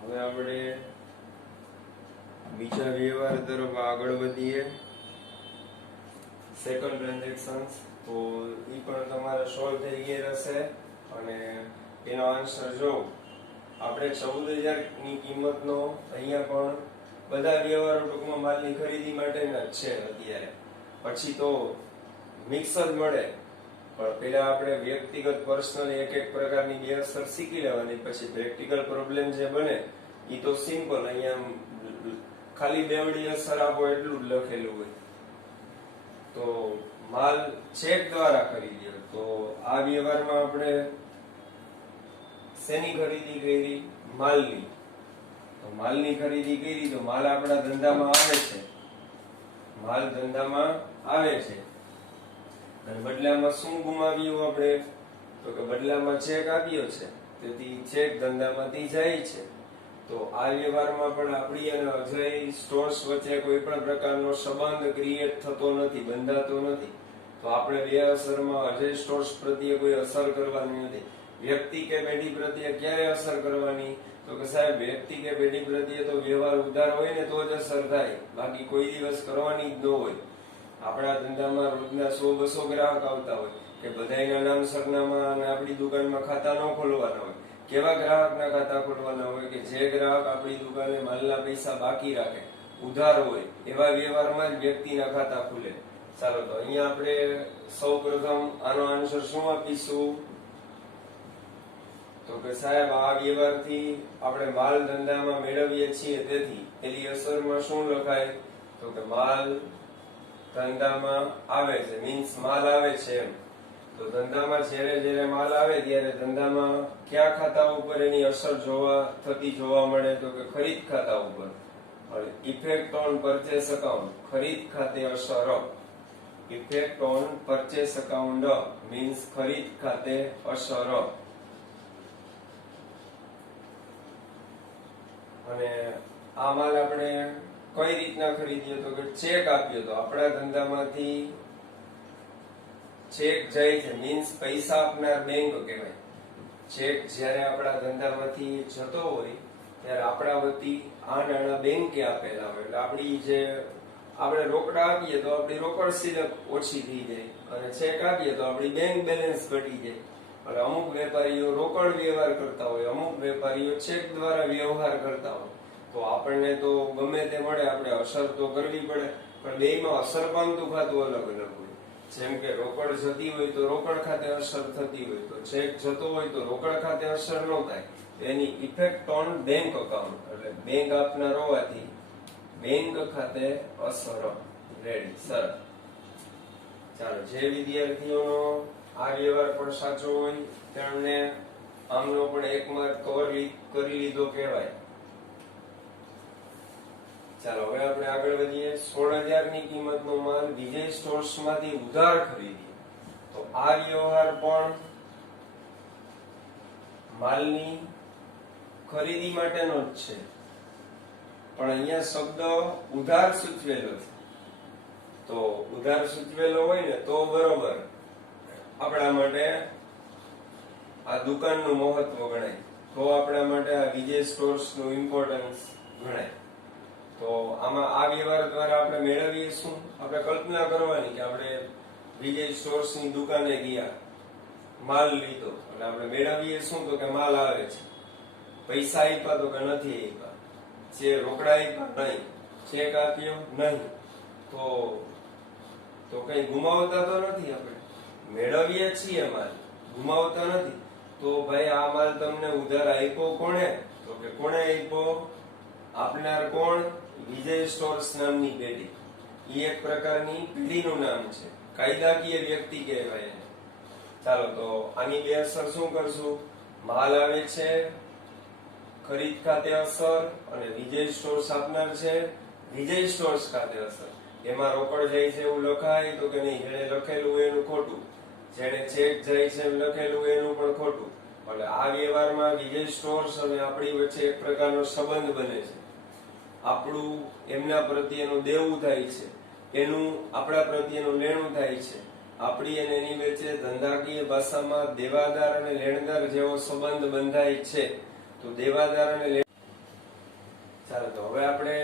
હવે આપણે બીજા વ્યવહાર તરફ આગળ વધીએ. Second transactions. તો એ પણ તમારે સોલ્વ થઈ ગયા હશે અને એનો આન્સર જો આપણે 14,000 ની કિંમતનો અહીંયા પણ બધા વ્યવહારો ટૂંકમાં માલની ખરીદી માટેના જ છે અત્યારે. પછી તો મિક્સ જ મળે, પણ પેલા આપણે વ્યક્તિગત પર્સનલી એક એક પ્રકારની બે અસર શીખી લેવાની. પછી પ્રેક્ટિકલ પ્રોબ્લેમ જે બને એ તો સિમ્પલ, અહીંયા ખાલી બેવડી અસર આપો એટલું જ લખેલું હોય. તો માલ ચેક દ્વારા ખરીદ્યો. તો આ વ્યવહારમાં આપણે શેની ખરીદી કરી? માલની. તો માલની ખરીદી કરી તો માલ આપણા ધંધામાં આવે છે. માલ ધંધામાં આવે છે અને બદલામાં શું ગુમાવ્યું આપણે? તો કે બદલામાં ચેક આપ્યો છે, તેથી ચેક ધંધામાંથી જાય છે. તો આ વ્યવહારમાં પણ આપણી અને અજય સ્ટોર્સ વચ્ચે કોઈ પણ પ્રકારનો સંબંધ ક્રિએટ થતો નથી, બંધાતો નથી. તો આપણે બે અસરમાં અજય સ્ટોર્સ પ્રત્યે કોઈ અસર કરવાની નથી. વ્યક્તિ કે પેઢી પ્રત્યે ક્યારે અસર કરવાની? તો કે સાહેબ વ્યક્તિ કે પેઢી પ્રત્યે તો વ્યવહાર ઉધાર હોય ને તો જ અસર થાય, બાકી કોઈ દિવસ કરવાની જ ન હોય. આપણા ધંધામાં રોજના 100-200 ગ્રાહક આવતા હોય કે બધાયના નામ સરનામા અને આપણી દુકાનમાં ખાતા ન ખોલવાના હોય. કેવા ગ્રાહકના ખાતા ખોલવાના હોય? કે જે ગ્રાહક આપણી દુકાને માલના પૈસા બાકી રાખે, ઉધાર હોય, એવા વ્યવહારમાં જ વ્યક્તિના ખાતા ખુલે. ચાલો, તો અહીંયા આપણે સૌપ્રથમ આનો આન્સર શું આપીશું? તો કે સાહેબ આ વ્યવહારથી આપણે માલ ધંધામાં મેળવીએ છીએ, તેથી એની અસરમાં શું લખાય? તો કે માલ ધંધામાં આવે છે, મીન્સ માલ આવે છે એમ. તો ધંધામાં જ્યારે માલ આવે ત્યારે ધંધામાં કયા ખાતા ઉપર એની અસર જોવા મળે તો કે ખરીદ ખાતા ઉપર. ઇફેક્ટ ઓન પરચેસ અકાઉન્ટ, ખરીદ ખાતે અસર. Effect on purchase account means ખરીદ ખાતે અસર. અને આ માલ આપણે કઈ રીતના ખરીદીએ તો કે ચેક આપીએ તો આપણા ધંધામાંથી ચેક જાય છે મીન્સ પૈસા આપનાર બેંક કહેવાય. ચેક જ્યારે આપણા ધંધામાંથી જતો હોય ત્યારે આપણા વતી આ નાણાં બેંકે આપેલા હોય એટલે આપણી જે આપણે રોકડા આપીએ તો આપણી રોકડ સિલક ઓછી થઈ જાય અને ચેક આપીએ તો આપણી બેંક બેલેન્સ ઘટી જાય. અને અમુક વેપારીઓ રોકડ વ્યવહાર કરતા હોય, અમુક વેપારીઓ ચેક દ્વારા વ્યવહાર કરતા હોય. તો આપણને તો ગમે તે મળે આપણે અસર તો કરવી પડે, પણ બેયમાં અસર પામતું ખાતું અલગ અલગ હોય. જેમ કે રોકડ જતી હોય તો રોકડ ખાતે અસર થતી હોય, તો ચેક જતો હોય તો રોકડ ખાતે અસર ન થાય. એની ઇફેક્ટ ઓન બેંક અકાઉન્ટ એટલે બેંક આપનાર હોવાથી બેંક ખાતે અસર. રેડી, સરસ. ચાલો, જે વિદ્યાર્થીઓનો આ વ્યવહાર પણ સાચો હોય તેમને આમનો પણ એક માર્ક કવર કરી લીધો કહેવાય. ચાલો, હવે આપણે આગળ વધીએ. 16,000 ની કિંમતનો માલ વિજય સ્ટોર્સ માંથી ઉધાર ખરીદીએ તો આ વ્યવહાર પણ માલની ખરીદી માટેનો જ છે, પણ અહીંયા શબ્દ ઉધાર સૂચવેલો છે. તો ઉધાર સૂચવેલો હોય ને તો બરોબર આપણા માટે આ દુકાનનું મહત્વ ગણાય, તો આપણા માટે આ વિજય સ્ટોર્સ નું ઇમ્પોર્ટન્સ ગણાય. તો આમાં આ વ્યવહાર દ્વારા આપણે મેળવીએ શું? આપણે કલ્પના કરવાની કે આપણે વિજય સ્ટોર્સ ની દુકાને ગયા, માલ લીધો અને આપણે મેળવીએ શું તો કે માલ આવે છે. પૈસા આપ્યા તો કે નથી આપ્યા, જે રોકડા આપ્યા નહીં, ચેક આપ્યો નહીં, તો કઈ ગુમાવતા તો નથી. આપણે મેળવીએ છીએ માલ, ગુમાવતા નથી. તો ભાઈ આ માલ તમને ઉધાર આપ્યો કોણે? તો કે કોણે આપ્યો? આપનાર કોણ? વિજય સ્ટોર્સ નામની પેઢી. એ એક પ્રકારની પેઢીનું નામ છે, કાયદાકીય વ્યક્તિ કહેવાય એને. ચાલો, તો આની બે અસર શું કરશું? માલ આવે છે, ખરીદ ખાતે અસર, અને વિજય સ્ટોર્સ આપનાર છે, વિજય સ્ટોર્સ ખાતે અસર. એમાં રોકડ જાય છે એવું લખાય તો કે નહીં? જેને લખેલું એનું ખોટું, જેને ચેક જાય છે એમ લખેલું એનું પણ ખોટું. એટલે આ વ્યવહારમાં વિજય સ્ટોર્સ અને આપણી વચ્ચે એક પ્રકારનો સંબંધ બને છે. આપણું એમના પ્રત્યેનું દેવું થાય છે, એનું આપણા પ્રત્યેનું લેણું થાય છે. આપણી અને એની વચ્ચે ધંધાકીય ભાષામાં દેવાદાર અને લેણદાર જેવો સંબંધ બંધાય છે. તો દેવાદાર અને ચાલો, તો હવે આપણે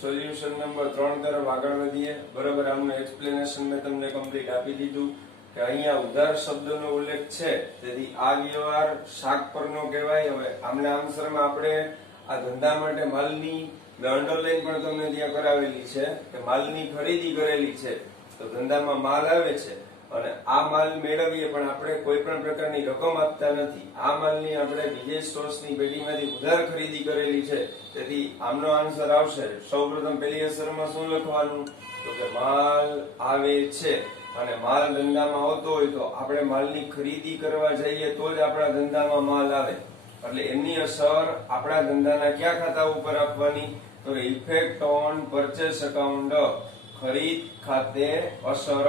સોલ્યુશન નંબર 3 તરફ આગળ વધીએ. બરાબર, આમનું એક્સપ્લેનેશન મેં તમને કમ્પ્લીટ આપી દીધું કે અહીંયા ઉધાર શબ્દનો ઉલ્લેખ છે, તેથી આ વ્યવહાર શાક પરનો કહેવાય. હવે આમના આન્સરમાં આપણે આ ધંધા માટે માલની અંડરલાઈન પણ તમને ત્યાં કરાવેલી છે કે માલની ખરીદી કરેલી છે. તો ધંધામાં માલ આવે છે અને આ માલ મેળવીએ પણ આપણે કોઈ પણ પ્રકારની રકમ આપતા નથી. આ માલની આપણે વિજય સ્ટોર્સની પેઢીમાંથી ઉધાર ખરીદી કરેલી છે, તેથી આમનો આન્સર આવશે. સૌપ્રથમ પહેલી અસરમાં શું લખવાનું? તો કે માલ આવે છે, અને માલ ધંધામાં આવતો હોય તો આપણે માલની ખરીદી કરવા જઈએ તો જ આપણા ધંધામાં માલ આવે. એટલે એમની અસર આપણા ધંધાના કયા ખાતા ઉપર આપવાની? તો ઇફેક્ટ ઓન પરચેસ અકાઉન્ટ, ખરીદ ખાતે અસર.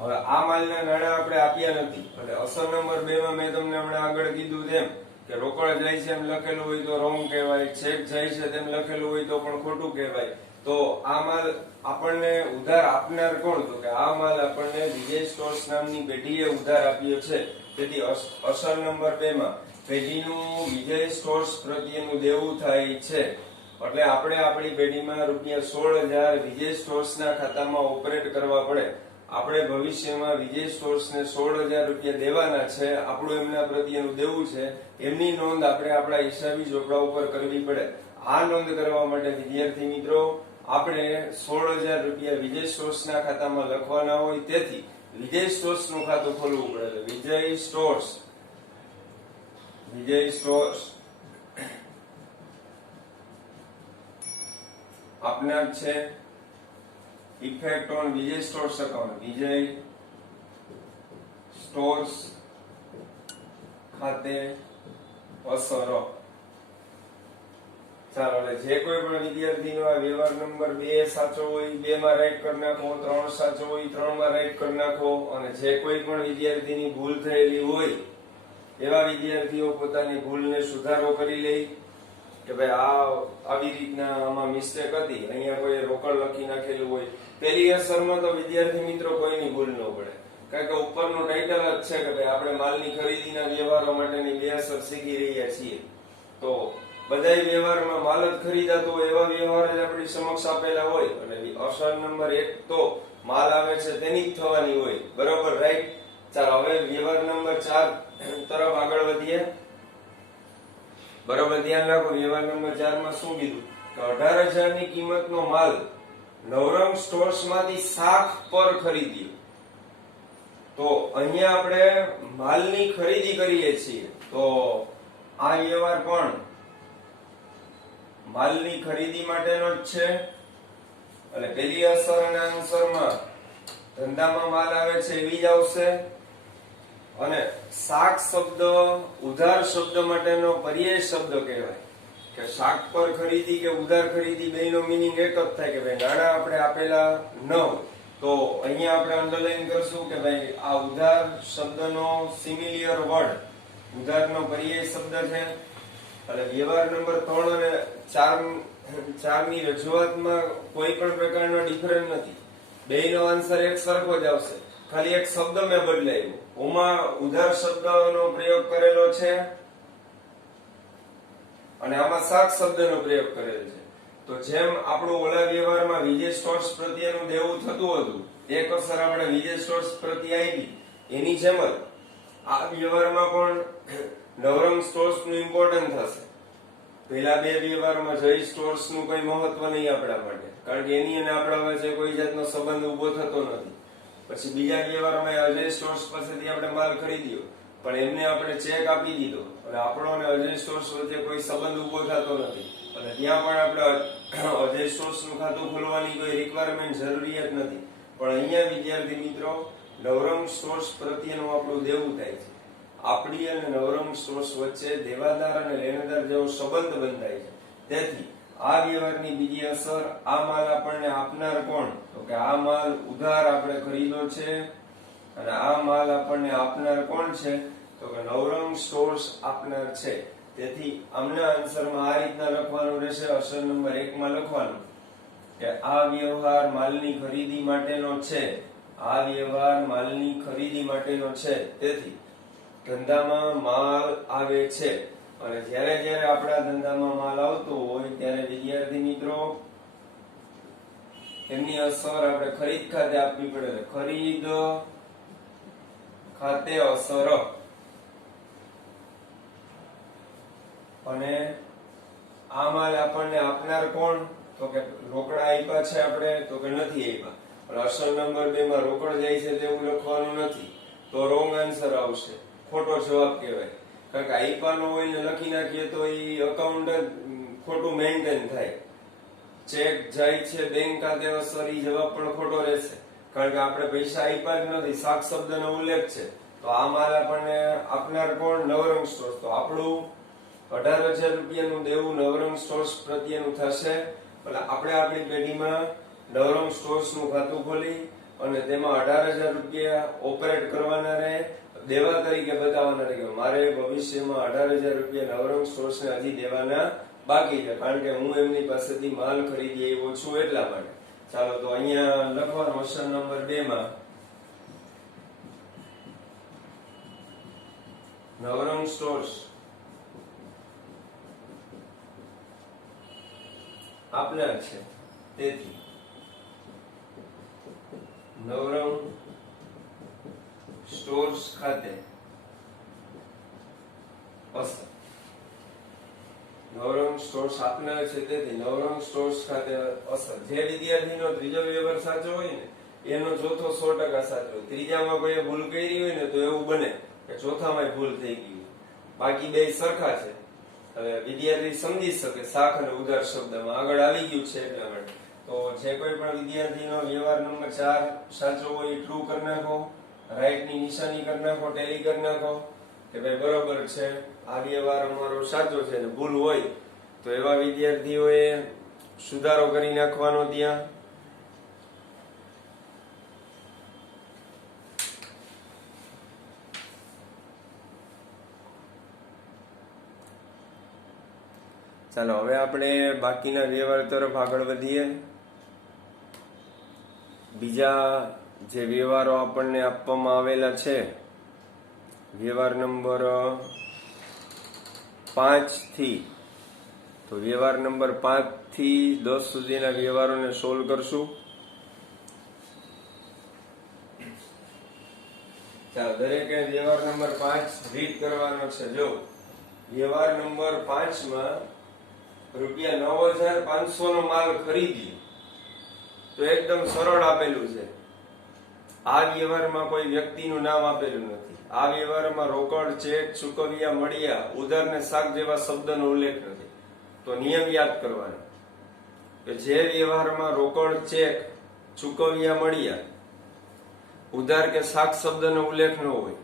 હવે આ માલના નાણાં આપણે આપ્યા નથી, એટલે અસર નંબર 2 માં મેં તમને હમણાં આગળ કીધું તેમ કે રોકડ જાય છે એમ લખેલું હોય તો રોંગ કહેવાય, ચેક જાય છે તેમ લખેલું હોય તો પણ ખોટું કહેવાય. તો આ માલ આપણને ઉધાર આપનાર કોણ? તો કે આ માલ આપણને વિજય સ્ટોર્સ નામની પેઢીએ ઉધાર આપ્યો છે. તેથી અસર નંબર 2 માં પેઢીનું વિજય સ્ટોર્સ પ્રત્યેનું દેવું થાય છે. એટલે આપણે આપણી પેઢીમાં ₹16,000 વિજય સ્ટોર્સના ખાતામાં ઓપરેટ કરવા પડે. આપણે ભવિષ્યમાં વિજય સ્ટોર્સને ₹16,000 દેવાના છે, આપણું એમના પ્રત્યેનું દેવું છે. એમની નોંધ આપણે આપણા હિસાબી ચોપડા ઉપર કરવી પડે. આ નોંધ કરવા માટે વિદ્યાર્થી મિત્રો આપણે ₹16,000 વિજય સ્ટોર્સના ખાતામાં લખવાના હોય, તેથી વિજય સ્ટોર્સનું ખાતું ખોલવું પડે. વિજય સ્ટોર્સ આપનાર છે, effect on Vijay stores account, Vijay stores ખાતે અસરો. ચાલો એટલે જે કોઈ પણ વિદ્યાર્થીનો આ વ્યવહાર નંબર 2 સાચો હોય 2 માં રાઈટ કરી નાખો, 3 સાચો હોય 3 માં રાઈટ કરી નાખો, અને જે કોઈ પણ વિદ્યાર્થીની ભૂલ થયેલી હોય એવા વિદ્યાર્થીઓ પોતાની ભૂલને સુધારો કરી લે કે ભાઈ આ આવી રીતના આમાં મિસ્ટેક હતી, અહીંયા કોઈ રોકડ લખી નાખેલું હોય. પેલી અસરમાં તો વિદ્યાર્થી મિત્રો કોઈની ભૂલ ન પડે, કારણ કે ઉપરનું ટાઇટલ જ છે કે ભાઈ આપણે માલની ખરીદીના વ્યવહારો માટેની 2 અસર શીખી રહ્યા છીએ. તો બધાય વ્યવહારમાં માલ જ ખરીદાતો હોય એવા વ્યવહાર જ આપણી સમક્ષ આપેલા હોય, અને અસર નંબર 1 તો માલ આવે છે તેની જ થવાની હોય. બરોબર, રાઈટ. ચાલો હવે વ્યવહાર નંબર 4 તરફ આગળ વધીએ. બરોબર, ધ્યાન રાખો. વ્યવહાર નંબર 4 માં શું કીધું કે 18,000 ની કિંમતનો માલ નવરંગ સ્ટોર્સ માંથી શાખ પર ખરીદ્યો. તો અહીંયા આપણે માલની ખરીદી કરીએ છીએ, તો આ વ્યવહાર પણ માલની ખરીદી માટેનો જ છે. એટલે પેલી અસર અને આન્સરમાં ધંધામાં માલ આવે છે એવી જ આવશે. અને શાક શબ્દ ઉધાર શબ્દ માટેનો પર્યાય શબ્દ કહેવાય કે શાક પર ખરીદી કે ઉધાર ખરીદી બેયનો મીનિંગ એક જ થાય કે ભાઈ નાણાં આપણે આપેલા ન હોય. તો અહીંયા આપણે અંડરલાઈન કરશું કે ભાઈ આ ઉધાર શબ્દનો સિમિલિયર વર્ડ, ઉધારનો પર્યાય શબ્દ છે. એટલે વ્યવહાર નંબર 3 અને 4 ની રજૂઆતમાં કોઈ પણ પ્રકારનો ડિફરન્સ નથી. બેયનો આન્સર એક સરખો જ આવશે, ખાલી એક શબ્દ મેં બદલાયો. ઓમાં ઉધાર શબ્દનો પ્રયોગ કરેલો છે અને આમાં શાક શબ્દનો પ્રયોગ કરેલો છે. તો જેમ આપણું ઓલા વ્યવહારમાં વિજય સ્ટોર્સ પ્રત્યેનું દેવું થતું હતું, એક અસર આપણે વિજય સ્ટોર્સ પ્રત્યે આવી, એની જેમ જ આ વ્યવહારમાં પણ નવરંગ સ્ટોર્સ નું ઇમ્પોર્ટન્ટ થશે. પેલા 2 વ્યવહારમાં જય સ્ટોર્સ નું કોઈ મહત્વ નહીં આપણા માટે, કારણ કે એની અને આપણા વચ્ચે કોઈ જાતનો સંબંધ ઉભો થતો નથી. પછી બીજા વ્યવહારમાં અજય સ્ટોર્સ પાસેથી આપણે માલ ખરીદ્યો, પણ એમને આપણે ચેક આપી દીધો અને આપણો અને અજય સ્ટોર્સ વચ્ચે કોઈ સંબંધ ઉભો થતો નથી, અને ત્યાં પણ આપણે અજય સ્ટોર્સ નું ખાતું ખોલવાની કોઈ રિક્વાયરમેન્ટ જરૂરિયાત નથી. પણ અહીંયા વિદ્યાર્થી મિત્રો નવરંગ સ્ટોર્સ પ્રત્યેનું આપણું દેવું થાય છે. આપણી અને નવરંગ સ્ટોર્સ વચ્ચે દેવાદાર અને લેણદાર જેવો સંબંધ બંધાય છે. તેથી આ વ્યવહારની બીજી અસર, આ માલ આપણને આપનાર કોણ? તો કે આ માલ ઉધાર આપણે ખરીદ્યો છે, અને આ માલ આપણને આપનાર કોણ છે? તો કે નવરંગ સ્ટોર્સ આપનાર છે. તેથી આમના આન્સરમાં આ રીતના લખવાનું રહેશે. અસર નંબર 1 માં લખવાનું કે આ વ્યવહાર માલની ખરીદી માટેનો છે. આ વ્યવહાર માલની ખરીદી માટેનો છે. તેથી ધંધામાં માલ આવે છે, અને જ્યારે જ્યારે આપણા ધંધામાં માલ આવતો હોય ત્યારે વિદ્યાર્થી મિત્રો એમની અસર આપણે ખરીદ ખાતે આપવી પડે. ખરીદ ખાતે અસર. અને આ માલ આપણને આપનાર કોણ? તો કે રોકડા આપ્યા છે આપણે? તો કે નથી આપ્યા. પણ અસર નંબર 2 માં રોકડ જાય છે તેવું લખવાનું નથી, તો રોંગ આન્સર આવશે, ખોટો જવાબ કહેવાય. કારણ કે આઈપાનો હોય ને લખી નાખીએ તો એ અકાઉન્ટ ખોટું મેન્ટેન થાય. ચેક જાય છે બેંક ખાતે અસર, એ જવાબ પણ ખોટો રહેશે, કારણ કે આપણે પૈસા આપ્યા જ નથી, શાક શબ્દનો ઉલ્લેખ છે. તો આ માલ આપણને આપનાર કોણ? નવરંગ સ્ટોર્સ. તો આપણું 18,000 રૂપિયાનું દેવું નવરંગ સ્ટોર્સ પ્રત્યેનું થશે. એટલે આપણે આપણી પેઢીમાં નવરંગ સ્ટોર્સ નું ખાતું ખોલી અને તેમાં 18,000 રૂપિયા ઓપરેટ કરવાના રહે, દેવા તરીકે બતાવવાના રહે. મારે ભવિષ્યમાં 18,000 રૂપિયા નવરંગ સ્ટોર્સ ને હજી દેવાના બાકી છે, કારણ કે હું એમની પાસેથી માલ ખરીદી આવ્યો છું એટલા માટે. ચાલો તો અહીંયા લખવાનું ઓપ્શન નંબર 2 માં નવરંગ સ્ટોર્સ આપનાર છે. તેથી નવરંગ સ્ટોર્સ ખાતે અસર. નવરંગ સ્ટોર્સ આપનાર છે, તેથી નવરંગ સ્ટોર્સ ખાતે અસર. જે વિદ્યાર્થીનો ત્રીજો વ્યવહાર સાચો હોય ને એનો ચોથો 100% સાચો હોય. ત્રીજામાં કોઈ ભૂલ કરી હોય ને તો એવું બને કે ચોથામાં ભૂલ થઈ ગઈ, બાકી બે સરખા છે. હવે વિદ્યાર્થી સમજી શકે શાખ અને ઉધાર શબ્દમાં આગળ આવી ગયું છે એટલા માટે. તો જે કોઈ પણ વિદ્યાર્થીનો વ્યવહાર નંબર 4 સાચો હોય એ ટ્રુ કરી નાખો, રાઈટ ની નિશાની કરી નાખો, ટેલી કરી નાખો કે ભાઈ બરોબર છે, આ વ્યવહાર અમારો સાચો છે. અને ભૂલ હોય તો એવા વિદ્યાર્થીઓએ સુધારો કરી નાખવાનો ત્યાં. ચાલો હવે આપણે બાકીના વ્યવહાર તરફ આગળ વધીએ. બીજા જે વ્યવહારો આપણને આપવામાં આવેલા છે, વ્યવહાર નંબર 5 થી, તો વ્યવહાર નંબર 5 થી 10 સુધીના વ્યવહારોને સોલ્વ કરશું. ચાલો દરેકે વ્યવહાર નંબર 5 રીડ કરવાનો છે. જો વ્યવહાર નંબર 5 માં ₹9,500 નો માલ ખરીદ્યો, તો એકદમ સરળ આપેલું છે. આ વ્યવહારમાં કોઈ વ્યક્તિનું નામ આપેલું નથી. આ વ્યવહારમાં રોકડ, ચેક, ચૂકવ્યા, મળ્યા, ઉધાર ને શાક જેવા શબ્દનો ઉલ્લેખ નથી. તો નિયમ યાદ કરવાનો કે જે વ્યવહારમાં રોકડ, ચેક, ચૂકવ્યા, મળ્યા, ઉધાર કે શાક શબ્દનો ઉલ્લેખ ન હોય,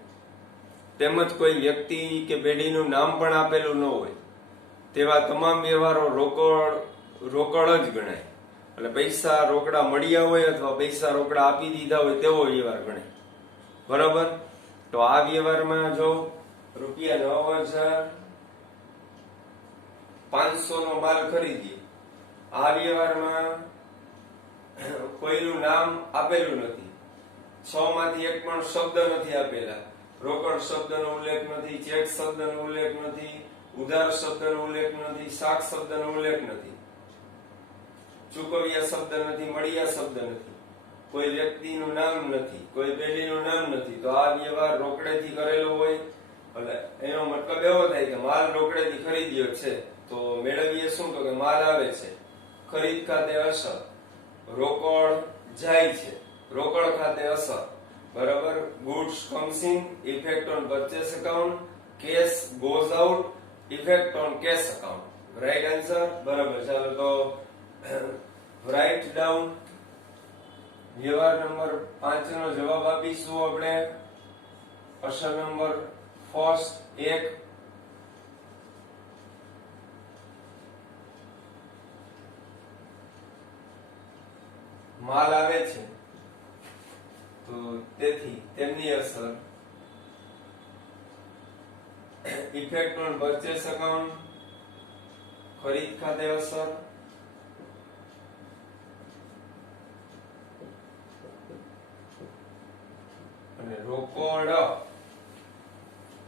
તેમજ કોઈ વ્યક્તિ કે પેઢીનું નામ પણ આપેલું ન હોય, તેવા તમામ વ્યવહારો રોકડ જ ગણાય. એટલે પૈસા રોકડા મળ્યા હોય અથવા પૈસા રોકડા આપી દીધા હોય તેવો વ્યવહાર ગણાય. બરાબર? તો આ વ્યવહારમાં જો ₹9,500 નો માલ ખરીદ્યો, આ વ્યવહારમાં કોઈનું નામ આપેલું નથી, 6 માંથી એક પણ શબ્દ નથી આપેલા. રોકડ શબ્દનો ઉલ્લેખ નથી, ચેક શબ્દનો ઉલ્લેખ નથી, ઉધાર શબ્દનો ઉલ્લેખ નથી, શાક શબ્દનો ઉલ્લેખ નથી, ચૂકવ્યા શબ્દ નથી, મળ્યા શબ્દ નથી, કોઈ વ્યક્તિનું નામ નથી, કોઈ પેઢીનું નામ નથી. તો આ વ્યવહાર રોકડેથી કરેલો હોય એટલે એનો મતલબ એવો થાય કે માલ રોકડેથી ખરીદ્યો છે. તો મેળવીએ શું? તો કે માલ આવે છે, ખરીદ ખાતે અસર, રોકડ જાય છે, રોકડ ખાતે અસર. બરાબર? Goods comes in, effect on purchase account, cash goes out, effect on cash account. Right answer? બરાબર. ચાલો તો રાઈટ ડાઉન. વ્યવહાર નંબર 5 નો જવાબ આપીશું આપણે. અસર નંબર ફર્સ્ટ 1, માલ આવે છે તો તેથી તેમની અસર, ઇફેક્ટ ઓન પરચેસ અકાઉન્ટ, ખરીદ ખાતે અસર, અને રોકડ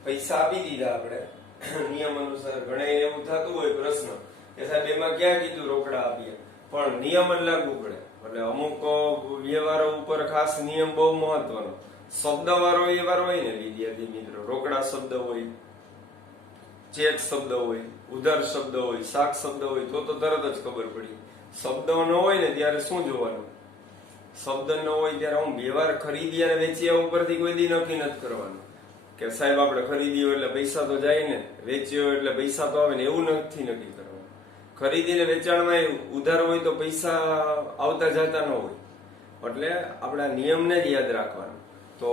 પૈસા આપી દીધા આપણે નિયમ અનુસાર. ઘણા એવું થતું હોય પ્રશ્ન કે સાહેબ એમાં ક્યાં કીધું રોકડા આપ્યા, પણ નિયમ જ લાગુ પડે. એટલે અમુક વ્યવહારો ઉપર ખાસ નિયમ બહુ મહત્વનો. શબ્દ વાળો વ્યવહાર હોય ને વિદ્યાર્થી મિત્રો, રોકડા શબ્દ હોય, ચેક શબ્દ હોય, ઉધાર શબ્દ હોય, શાક શબ્દ હોય, તો તરત જ ખબર પડી. શબ્દ ન હોય ને ત્યારે શું જોવાનું? શબ્દ ન હોય ત્યારે હું વ્યવહાર ખરીદ્યા અને વેચ્યા ઉપરથી કોઈ દી નક્કી નથી કરવાનું કે સાહેબ આપણે ખરીદ્યો એટલે પૈસા તો જાય ને, વેચ્યો એટલે પૈસા તો આવે ને, એવું નથી નક્કી કરવાનું. ખરીદીને વેચાણમાં ઉધાર હોય તો પૈસા આવતા જતા ન હોય. એટલે આપણા નિયમને જ યાદ રાખવાનો. તો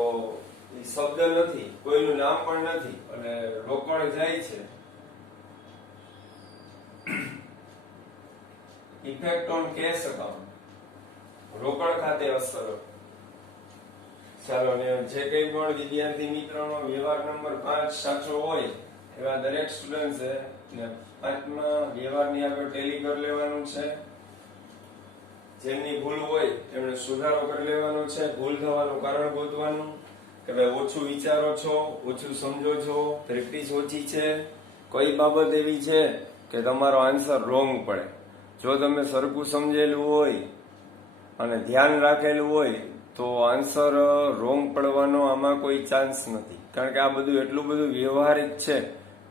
એ શબ્દ નથી, કોઈનું નામ પણ નથી, અને રોકડ જાય છે, ઇફેક્ટ ઓન કેશ અકાઉન્ટ, રોકડ ખાતે અસર. ચાલો ને જે કઈ પણ વિદ્યાર્થી મિત્રોનો વ્યવહાર નંબર 5 સાચો હોય એવા દરેક સ્ટુડન્ટ છે 5માં વ્યવહારની આગળ ટેલી કરી લેવાનું છે. જેમની ભૂલ હોય એમણે સુધારો કરી લેવાનો છે. ભૂલ થવાનું કારણ ગોતવાનું કે ભાઈ ઓછું વિચારો છો, ઓછું સમજો છો, પ્રેક્ટિસ ઓછી છે, કઈ બાબત એવી છે કે તમારો આન્સર રોંગ પડે. જો તમે સરખું સમજેલું હોય અને ધ્યાન રાખેલું હોય તો આન્સર રોંગ પડવાનો આમાં કોઈ ચાન્સ નથી. કારણ કે આ બધું એટલું બધું વ્યવહારિક છે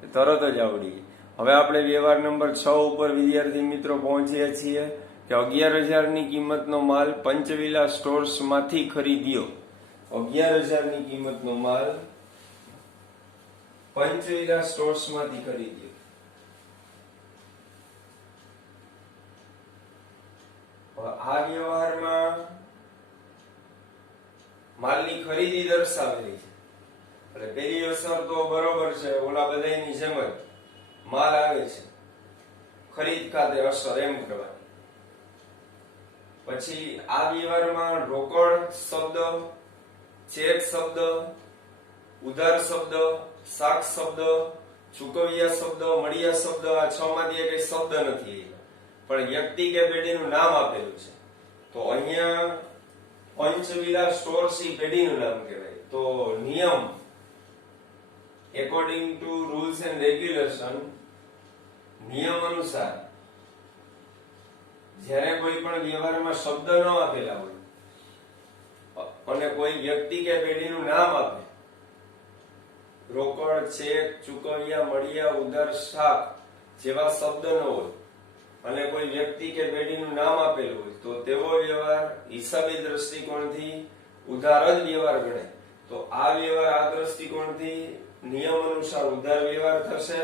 કે તરત જ આવડી. હવે આપણે વ્યવહાર નંબર 6 ઉપર વિદ્યાર્થી મિત્રો પહોંચ્યા છીએ કે 11,000 ની કિંમતનો માલ પંચવિલા સ્ટોર્સ માંથી ખરીદ્યો. 11,000 ની કિંમતનો માલ પંચવિલા સ્ટોર્સ માંથી ખરીદ્યો. 11,000 આ વ્યવહારમાં માલની ખરીદી દર્શાવેલી છે એટલે પેલી અસર તો બરોબર છે, ઓલા બધાની જેમ જ માલ આવે છે, ખરીદ ખાતે અસર એમ કરવાની. પછી આ વ્યવહારમાં રોકડ શબ્દ, ચેક શબ્દ, ઉધાર શબ્દ, શાક શબ્દ, ચૂકવ્યા શબ્દ, મળ્યા શબ્દ, આ છ માંથી એક શબ્દ નથી, પણ વ્યક્તિ કે પેઢીનું નામ આપેલું છે. તો અહીંયા પંચવિલા સ્ટોર્સ ઈ પેઢીનું નામ કહેવાય. તો નિયમ according to rules and regulation, નિયમ અનુસાર જ્યારે કોઈ પણ વ્યવહારમાં શબ્દ ન આપેલા હોય અને કોઈ વ્યક્તિ કે પેઢીનું નામ આપે, રોકડ, ચેક, ચૂકવ્યા, મળ્યા, ઉધાર, શાક જેવા શબ્દ ન હોય અને કોઈ વ્યક્તિ કે પેઢીનું નામ આપેલું હોય તો તેવો વ્યવહાર હિસાબી દ્રષ્ટિકોણથી ઉધાર જ વ્યવહાર ગણાય. તો આ વ્યવહાર આ દ્રષ્ટિકોણથી નિયમ અનુસાર ઉધાર વ્યવહાર થશે.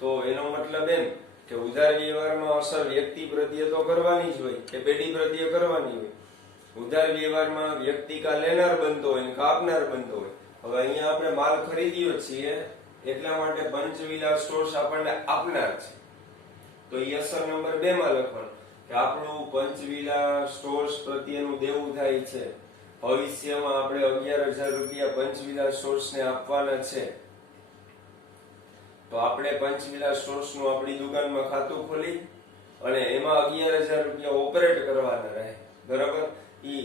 તો એનો મતલબ એમ કે ઉધાર વ્યવહારમાં અસર વ્યક્તિ પ્રત્યે તો કરવાની જ હોય કે પેઢી પ્રત્યે કરવાની હોય. ઉધાર વ્યવહારમાં વ્યક્તિ કા લેનાર બનતો હોય કા આપનાર બનતો હોય. હવે અહીંયા આપણે માલ ખરીદ્યો છીએ એટલા માટે પંચવિલા સ્ટોર્સ આપણને આપનાર છે. તો એ અસર નંબર 2 માં લખવાનું કે આપણું પંચવિલા સ્ટોર્સ પ્રત્યેનું દેવું થાય છે. ભવિષ્યમાં આપણે 11,000 રૂપિયા પંચવિલા સ્ટોર્સ ને આપવાના છે. તો આપણે પંચવિલા સ્ટોર્સ નું આપણી દુકાનમાં ખાતું ખોલી અને એમાં 11,000 રૂપિયા ઓપરેટ કરવાના રહે. બરાબર?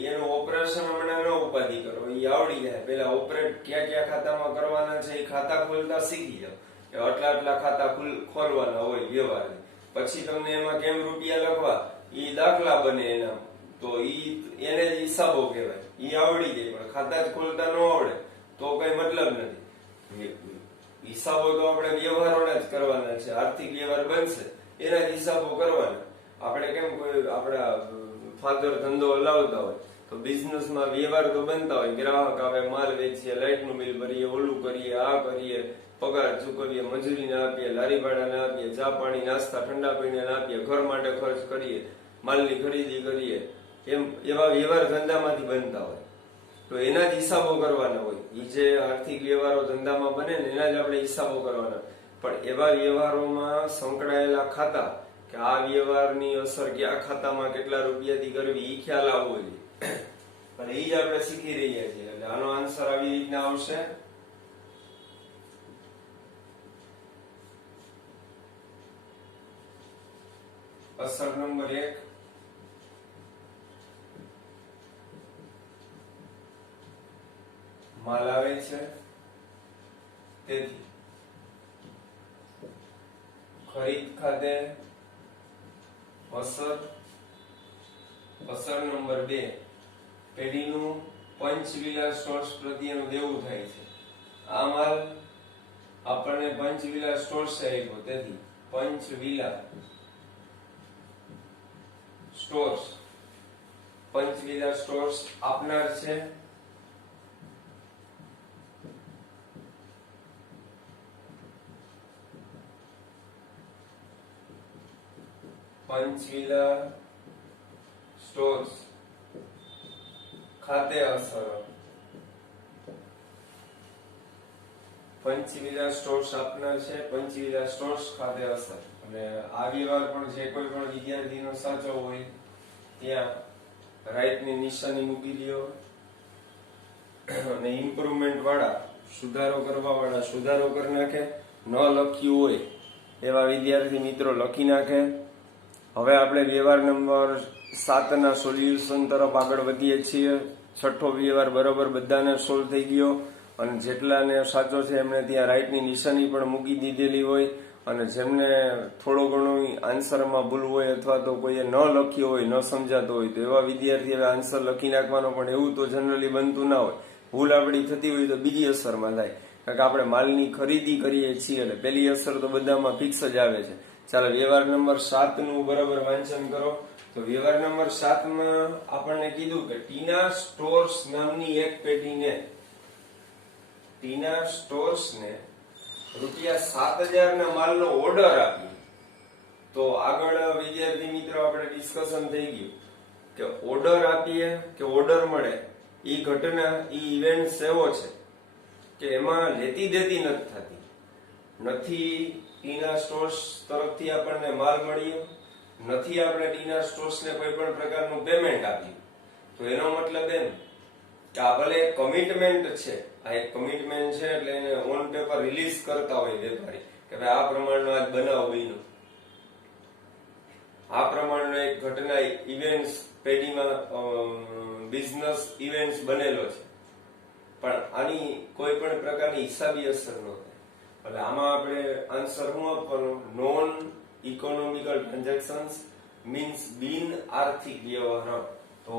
એનું ઓપરેશન હમણાં ન ઉપાધિ કરો, એ આવડી જાય. પેલા ઓપરેટ ક્યાં ક્યાં ખાતામાં કરવાના છે એ ખાતા ખોલતા શીખી જાવ કે આટલા ખાતા ખોલવાના હોય વ્યવહારની. પછી તમને એમાં કેમ રૂપિયા લખવા એ દાખલા બને એના, તો એને જ હિસાબો કહેવાય. એ આવડી જાય, પણ ખાતા જ ખોલતા ન આવડે તો કઈ મતલબ નથી. હિસાબો તો આપણે વ્યવહારોના જ કરવાના છે. આર્થિક વ્યવહાર બનશે એના જ હિસાબો કરવાના. આપણે કેમ કોઈ આપણા ફાધર ધંધો હલાવતા હોય તો બિઝનેસમાં વ્યવહાર તો બનતા હોય, ગ્રાહક આવે, માલ વેચીએ, લાઇટનું બિલ ભરીએ, ઓલું કરીએ, આ કરીએ, પગાર ચૂકવીએ, મજૂરીને આપીએ, લારી ભાડાને આપીએ, ચા પાણી નાસ્તા ઠંડા પીણીને આપીએ, ઘર માટે ખર્ચ કરીએ, માલની ખરીદી કરીએ, એમ એવા વ્યવહાર ધંધામાંથી બનતા હોય. તો એના જ હિસાબો કરવાના હોય. એ જે આર્થિક વ્યવહારો ધંધામાં બને ને એના જ આપણે હિસાબો કરવાના. પણ એવા વ્યવહારોમાં સંકળાયેલા ખાતા કે આ વ્યવહારની અસર કયા ખાતામાં કેટલા રૂપિયાથી કરવી એ ખ્યાલ આવવો જોઈએ. અને એ જ આપણે શીખી રહ્યા છીએ. એટલે આનો આન્સર આવી રીતના આવશે. અસર નંબર 1, માલ આવે છે તેથી ખરીદ ખાતે અસર. અસર નંબર 2, પેઢીનું પંચવિલા સ્ટોર્સ પ્રત્યેનું દેવું થાય છે. આ માલ આપણને પંચવિલા સ્ટોર્સ આપ્યો તેથી પંચવિલા સ્ટોર્સ, પંચવિલા સ્ટોર્સ આપનાર છે. પંચવિલા સ્ટોર્સ ખાતે અસર. પંચવિલા સ્ટોર્સ આપનાર છે, પંચવિલા સ્ટોર્સ ખાતે અસર. અને આ વ્યવહાર પણ જે કોઈ પણ વિદ્યાર્થીનો સાચો હોય ત્યાં રાઈટની નિશાની મૂકી લ્યો અને ઇમ્પ્રુવમેન્ટ વાળા, સુધારો કરવા વાળા સુધારો કરી નાખે. ન લખ્યું હોય એવા વિદ્યાર્થી મિત્રો લખી નાખે. હવે આપણે વ્યવહાર નંબર 7 ના સોલ્યુશન તરફ આગળ વધીએ છીએ. છઠ્ઠો વ્યવહાર બરોબર બધાને સોલ્વ થઈ ગયો અને જેટલાને સાચો છે એમને ત્યાં રાઈટની નિશાની પણ મૂકી દીધેલી હોય. અને જેમને થોડો ઘણો આન્સરમાં ભૂલ હોય અથવા તો કોઈએ ન લખ્યો હોય, ન સમજાતો હોય તો એવા વિદ્યાર્થી હવે આન્સર લખી નાખવાનો. પણ એવું તો જનરલી બનતું ના હોય. ભૂલ આપણી થતી હોય તો બીજી અસરમાં થાય, કારણ કે આપણે માલની ખરીદી કરીએ છીએ એટલે પેલી અસર તો બધામાં ફિક્સ જ આવે છે. ચાલો વ્યવહાર નંબર 7 નું બરાબર વાંચન કરો. તો વ્યવહાર નંબર 7 માં આપણને કીધું કે ટીના સ્ટોર્સ નામની એક પેઢીને, ટીના સ્ટોર્સને ₹7,000 ના માલનો ઓર્ડર આપ્યો. તો આગળ વિદ્યાર્થી મિત્રો આપણે ડિસ્કશન થઈ ગયું કે ઓર્ડર આપીએ કે ઓર્ડર મળે ઈ ઘટના ઈ ઇવેન્ટ એવો છે કે એમાં લેતી દેતી નથી થતી. નથી ટીના સ્ટોર્સ તરફથી આપણને માલ મળ્યો, નથી આપણે ટીના સ્ટોર્સને કોઈ પણ પ્રકારનું પેમેન્ટ આપ્યું. તો એનો મતલબ એમ કે આ ભલે કમિટમેન્ટ છે, આ એક કમિટમેન્ટ છે એટલે એને ઓન પેપર રિલીઝ કરતા હોય વેપારી કે ભાઈ આ પ્રમાણનો આજ બનાવ બન્યો, આ પ્રમાણનો એક ઘટના ઇવેન્ટ્સ પેઢીમાં બિઝનેસ ઇવેન્ટ્સ બનેલો છે, પણ આની કોઈ પણ પ્રકારની હિસાબી અસર ન થાય. એટલે આમાં આપણે આન્સર શું આપવાનો? નોન ઇકોનોમિકલ ટ્રાન્ઝેક્શન્સ મીન્સ બિન આર્થિક વ્યવહાર. તો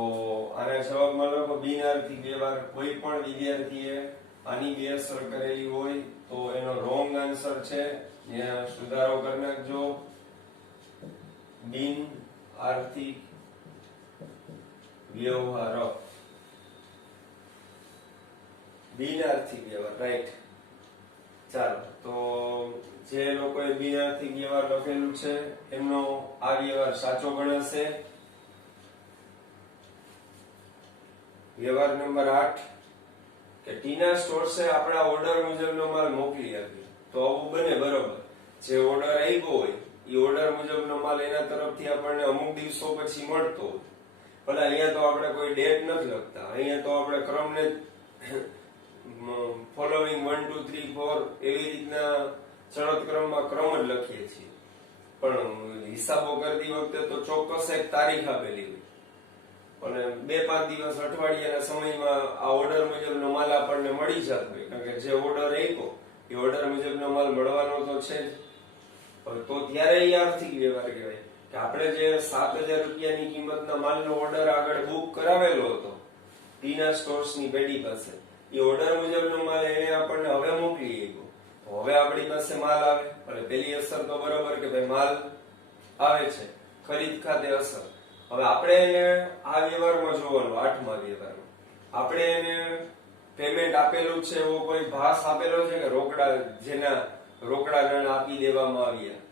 આના જવાબમાં લખો બિન આર્થિક વ્યવહાર. કોઈ પણ વિદ્યાર્થીએ આની બે અસર કરેલી હોય તો એનો રોંગ આન્સર છે, ત્યાં સુધારો કરી નાખજો. બિન આર્થિક વ્યવહાર, બિન આર્થિક વ્યવહાર, રાઈટ. ચાલો, તો જે લોકોએ બિન આર્થિક વ્યવહાર લખેલું છે એમનો આ વ્યવહાર સાચો ગણાશે. વ્યવહાર નંબર 8 કે ટીના સ્ટોર્સે આપણા ઓર્ડર મુજબનો માલ મોકલી આપ્યો. તો આવું બને, બરોબર. જે ઓર્ડર આવ્યો હોય એ ઓર્ડર મુજબનો માલ એના તરફથી આપણને અમુક દિવસો પછી મળતો હોય. ભલે અહીંયા તો આપણે કોઈ ડેટ નથી લખતા, અહીંયા તો આપણે ક્રમને ફોલોઈંગ 1 2 3 4 એવી રીતના ચડત ક્રમમાં ક્રમ જ લખીએ છીએ, પણ હિસાબો કરતી વખતે તો ચોક્કસ એક તારીખ આપેલી હોય. અને 2-5 દિવસ અઠવાડિયાના સમયમાં આ ઓર્ડર મુજબનો માલ આપણને મળી જતો હોય, કારણ કે જે ઓર્ડર આપ્યો એ ઓર્ડર મુજબનો માલ મળવાનો તો છે જ. તો ત્યારે એ આર્થિક વ્યવહાર કહેવાય કે આપણે જે 7,000 રૂપિયાની કિંમતના માલનો ઓર્ડર આગળ બુક કરાવેલો હતો ટીના સ્ટોર્સની પેઢી પાસે, એ ઓર્ડર મુજબનો માલ એને આપણને હવે મોકલી આપ્યો. તો હવે આપણી પાસે માલ આવે એટલે પેલી અસર તો બરોબર કે ભાઈ માલ આવે છે, ખરીદ ખાતે અસર. હવે આપણે એને આ વ્યવહારમાં જોવાનું, 8મા વ્યવહારમાં આપણે એને પેમેન્ટ આપેલું છે એવો કોઈ ભાસ આપેલો છે કે રોકડા, જેના રોકડા નાણાં આપી દેવામાં આવ્યા,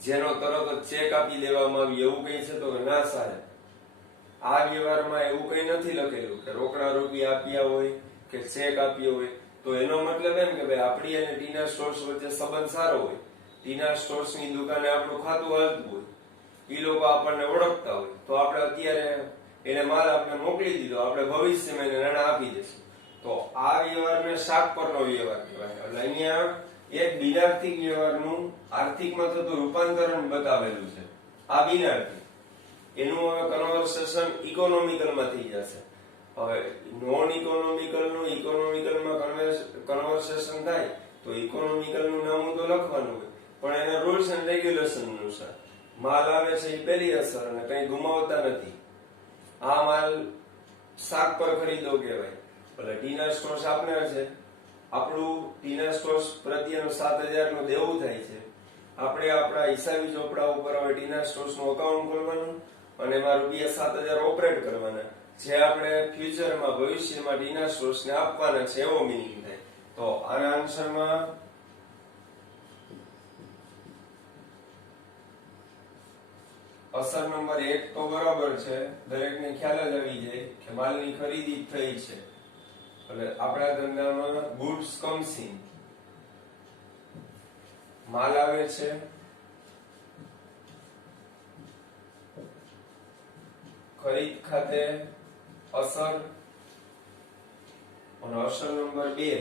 જેનો તરત જ ચેક આપી દેવામાં આવ્યો, એવું કઈ છે? તો ના સાહેબ, આ વ્યવહારમાં એવું કઈ નથી લખેલું કે રોકડા રૂપિયા આપ્યા હોય કે ચેક આપ્યો હોય. તો એનો મતલબ એમ કે ભાઈ આપણી અને ટીના સ્ટોર્સ વચ્ચે સંબંધ સારો હોય, ટીના સ્ટોર્સની દુકાને આપણું ખાતું હાલતું હોય, એ લોકો આપણને ઓળખતા હોય, તો આપણે અત્યારે એને માલ આપણે મોકલી દીધો, આપણે ભવિષ્યમાં એને નાણાં આપી દઈશું. તો આ વ્યવહારને શાક પરનો વ્યવહાર કહેવાય. એટલે અહીંયા એક બિનઆર્થિક વ્યવહારનું આર્થિકમાં થતું રૂપાંતરણ બતાવેલું છે, આ બિનઆર્થિક. એનું હવે કન્વર્સેશન ઇકોનોમિકલમાં થઈ જશે. હવે નોન ઇકોનોમિકલનું ઇકોનોમિકલમાં કન્વર્સેશન થાય તો ઇકોનોમિકલનું નામ તો લખવાનું હોય, પણ એના રૂલ્સ એન્ડ રેગ્યુલેશન અનુસાર માલ આવે છે એ પહેલી અસર અને કઈ ગુમાવતા નથી. આ માલ શાક પર ખરીદો કહેવાય. એટલે ટીના સ્ટોર્સ આપનાર છે, આપણું ટીના સ્ટોર્સ પ્રત્યેનું 7,000 નું દેવું થાય છે. આપણે આપણા હિસાબી ચોપડા ઉપર હવે ટીના સ્ટોર્સ નું અકાઉન્ટ ખોલવાનું અને એમાં ₹7,000 ઓપરેટ કરવાના, જે આપણે ફ્યુચરમાં ભવિષ્યમાં ટીના સ્ટોર્સ ને આપવાના છે, એવો મિનિંગ થાય. તો આના આન્સરમાં અસર નંબર 1 તો બરાબર છે, દરેકને ખ્યાલ જ આવી જાય કે માલની ખરીદી થઈ છે. એટલે આપણા ધંધામાં ગુડ્સ કમ્સ ઇન, માલ આવે છે, ખરીદ ખાતે અસર. અને અસર નંબર 2,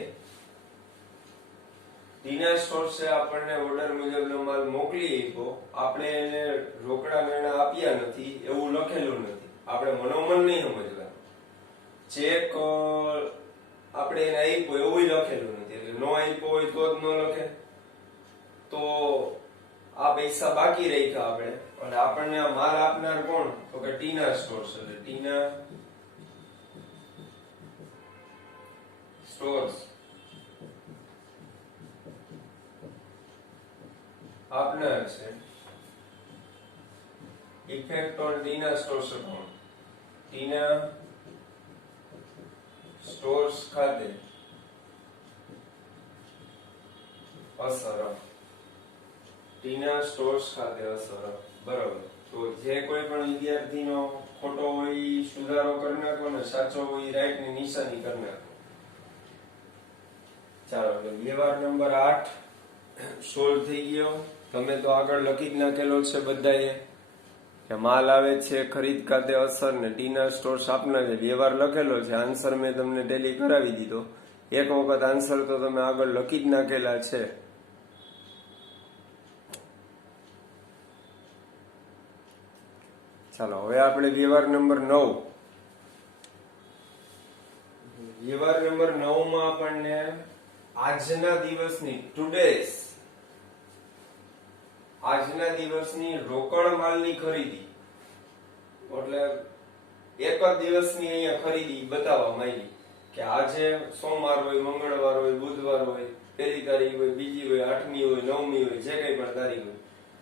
ટીના સ્ટોર્સે આપણને ઓર્ડર મુજબનો માલ મોકલી આપ્યો, આપણે એને રોકડા નાણાં આપ્યા નથી એવું લખેલું નથી, આપણે મનોમન નહીં સમજવાનું. ચેક આપણે એને આપ્યો એવું લખેલું નથી, એટલે નો આપ્યો હોય તો જ ન લખે. તો આ પૈસા બાકી રાખ્યા આપણે, અને આપણને આ માલ આપનાર કોણ? તો કે ટીના સ્ટોર્સ. એટલે ટીના સ્ટોર્સ આપનાર છે. Effect on Tina stores account, Tina stores ખાતે અસર, ટીના સ્ટોર્સ ખાતે અસર, બરાબર. તો જે કોઈ પણ વિદ્યાર્થીનો ખોટો હોય ઈ સુધારો કરી નાખો ને સાચો હોય ઈ રાઈટ ની નિશાની કરી નાખો. ચાલો એટલે વ્યવહાર નંબર 8 સોલ્વ થઈ ગયો. તમે તો આગળ લખી જ નાખેલો છે બધાએ કે માલ આવે છે ખરીદ ખાતે અસર ને ટીના સ્ટોર્સ આપનાર છે. વ્યવહાર લખેલો છે, આન્સર મેં તમને ટેલી કરાવી દીધો. એક વખત આન્સર તો તમે આગળ લખી જ નાખેલા છે. ચાલો હવે આપણે વ્યવહાર નંબર 9. વ્યવહાર નંબર 9 માં આપણને આજના દિવસની આજના દિવસની રોકડ માલની ખરીદી એટલે એક જ દિવસની અહીંયા ખરીદી બતાવવામાં આવી કે આજે સોમવાર હોય, મંગળવાર હોય, બુધવાર હોય, પહેલી તારીખ હોય, બીજી હોય, 8મી હોય, 9મી હોય, જે કઈ પણ તારીખ હોય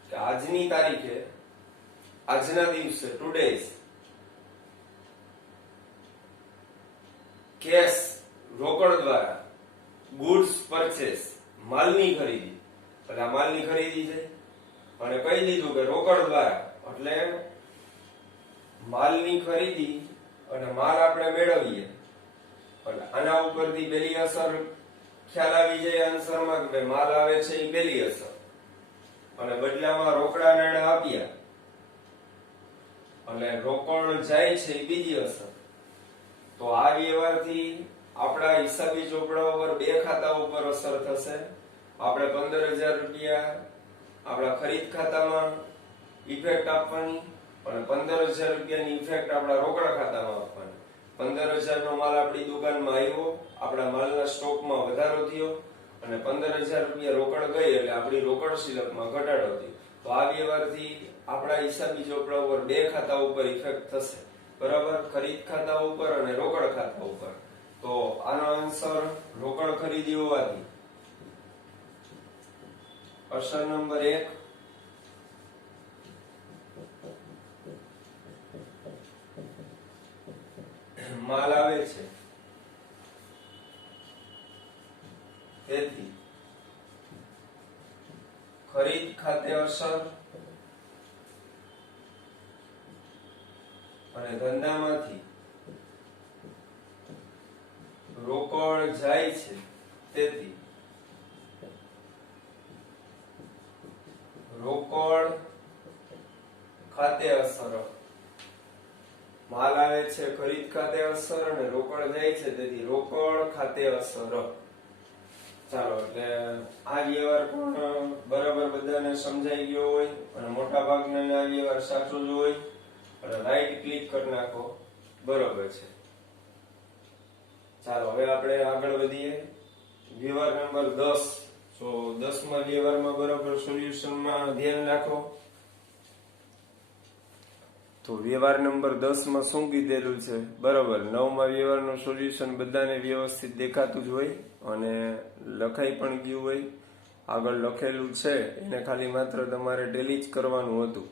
કે આજની તારીખે આજના દિવસે ટુડેઝ કેશ રોકડ દ્વારા ગુડ્સ પરચેસ માલની ખરીદી એટલે આ માલની ખરીદી છે અને કહી દીધું કે રોકડ દ્વારા એટલે માલની ખરીદી અને માલ આપણે મેળવીએ એટલે આના ઉપરથી પહેલી અસર ખ્યાલ આવી જાય આન્સરમાં કે માલ આવે છે એ પહેલી અસર અને બદલામાં રોકડા નાણાં આપ્યા અને રોકડ જાય છે એ બીજી અસર. તો આ વ્યવહારથી આપણા હિસાબી ચોપડા ઉપર બે ખાતા ઉપર અસર થશે. આપણે 15,000 રૂપિયા આપણા ખરીદ ખાતામાં ઇફેક્ટ આપવાની અને 15,000 રૂપિયાની ઇફેક્ટ આપણા રોકડા ખાતામાં આપવાની. 15,000 નો માલ આપણી દુકાનમાં આવ્યો, આપણા માલના સ્ટોકમાં વધારો થયો અને 15,000 રૂપિયા રોકડ ગઈ એટલે આપણી રોકડ શિલકમાં ઘટાડો થયો. તો આ વ્યવહારથી આપણા હિસાબી ચોપડા ઉપર બે ખાતા ઉપર ઇફેક્ટ થશે. બરાબર, ખરીદ ખાતા ઉપર અને રોકડ ખાતા ઉપર. તો આનો આન્સર રોકડ ખરીદી હોવાથી અસર નંબર 1 માલ આવે છે તેથી ખરીદ ખાતે અસર અને ધંધામાંથી રોકડ જાય છે તેથી રોકડ ખાતે અસર. માલ આવે છે ખરીદ ખાતે અસર અને રોકડ જાય છે તેથી રોકડ ખાતે અસર. ચાલો એટલે આ વ્યવહાર પણ બરાબર બધાને સમજાઈ ગયો હોય અને મોટા ભાગના આ વ્યવહાર સાચો જ હોય અને રાઈટ ક્લિક કરી નાખો. બરોબર છે. ચાલો હવે આપણે આગળ વધીએ. વ્યવહાર નંબર 10. તો 10મા વ્યવહારમાં બરાબર સોલ્યુશનમાં ધ્યાન રાખો. તો વ્યવહાર નંબર 10 માં શું કીધેલું છે? બરાબર 9મા વ્યવહારનું સોલ્યુશન બધાને વ્યવસ્થિત દેખાતું જ હોય અને લખાઈ પણ ગયું હોય. આગળ લખેલું છે એને ખાલી માત્ર તમારે ટેલી જ કરવાનું હતું.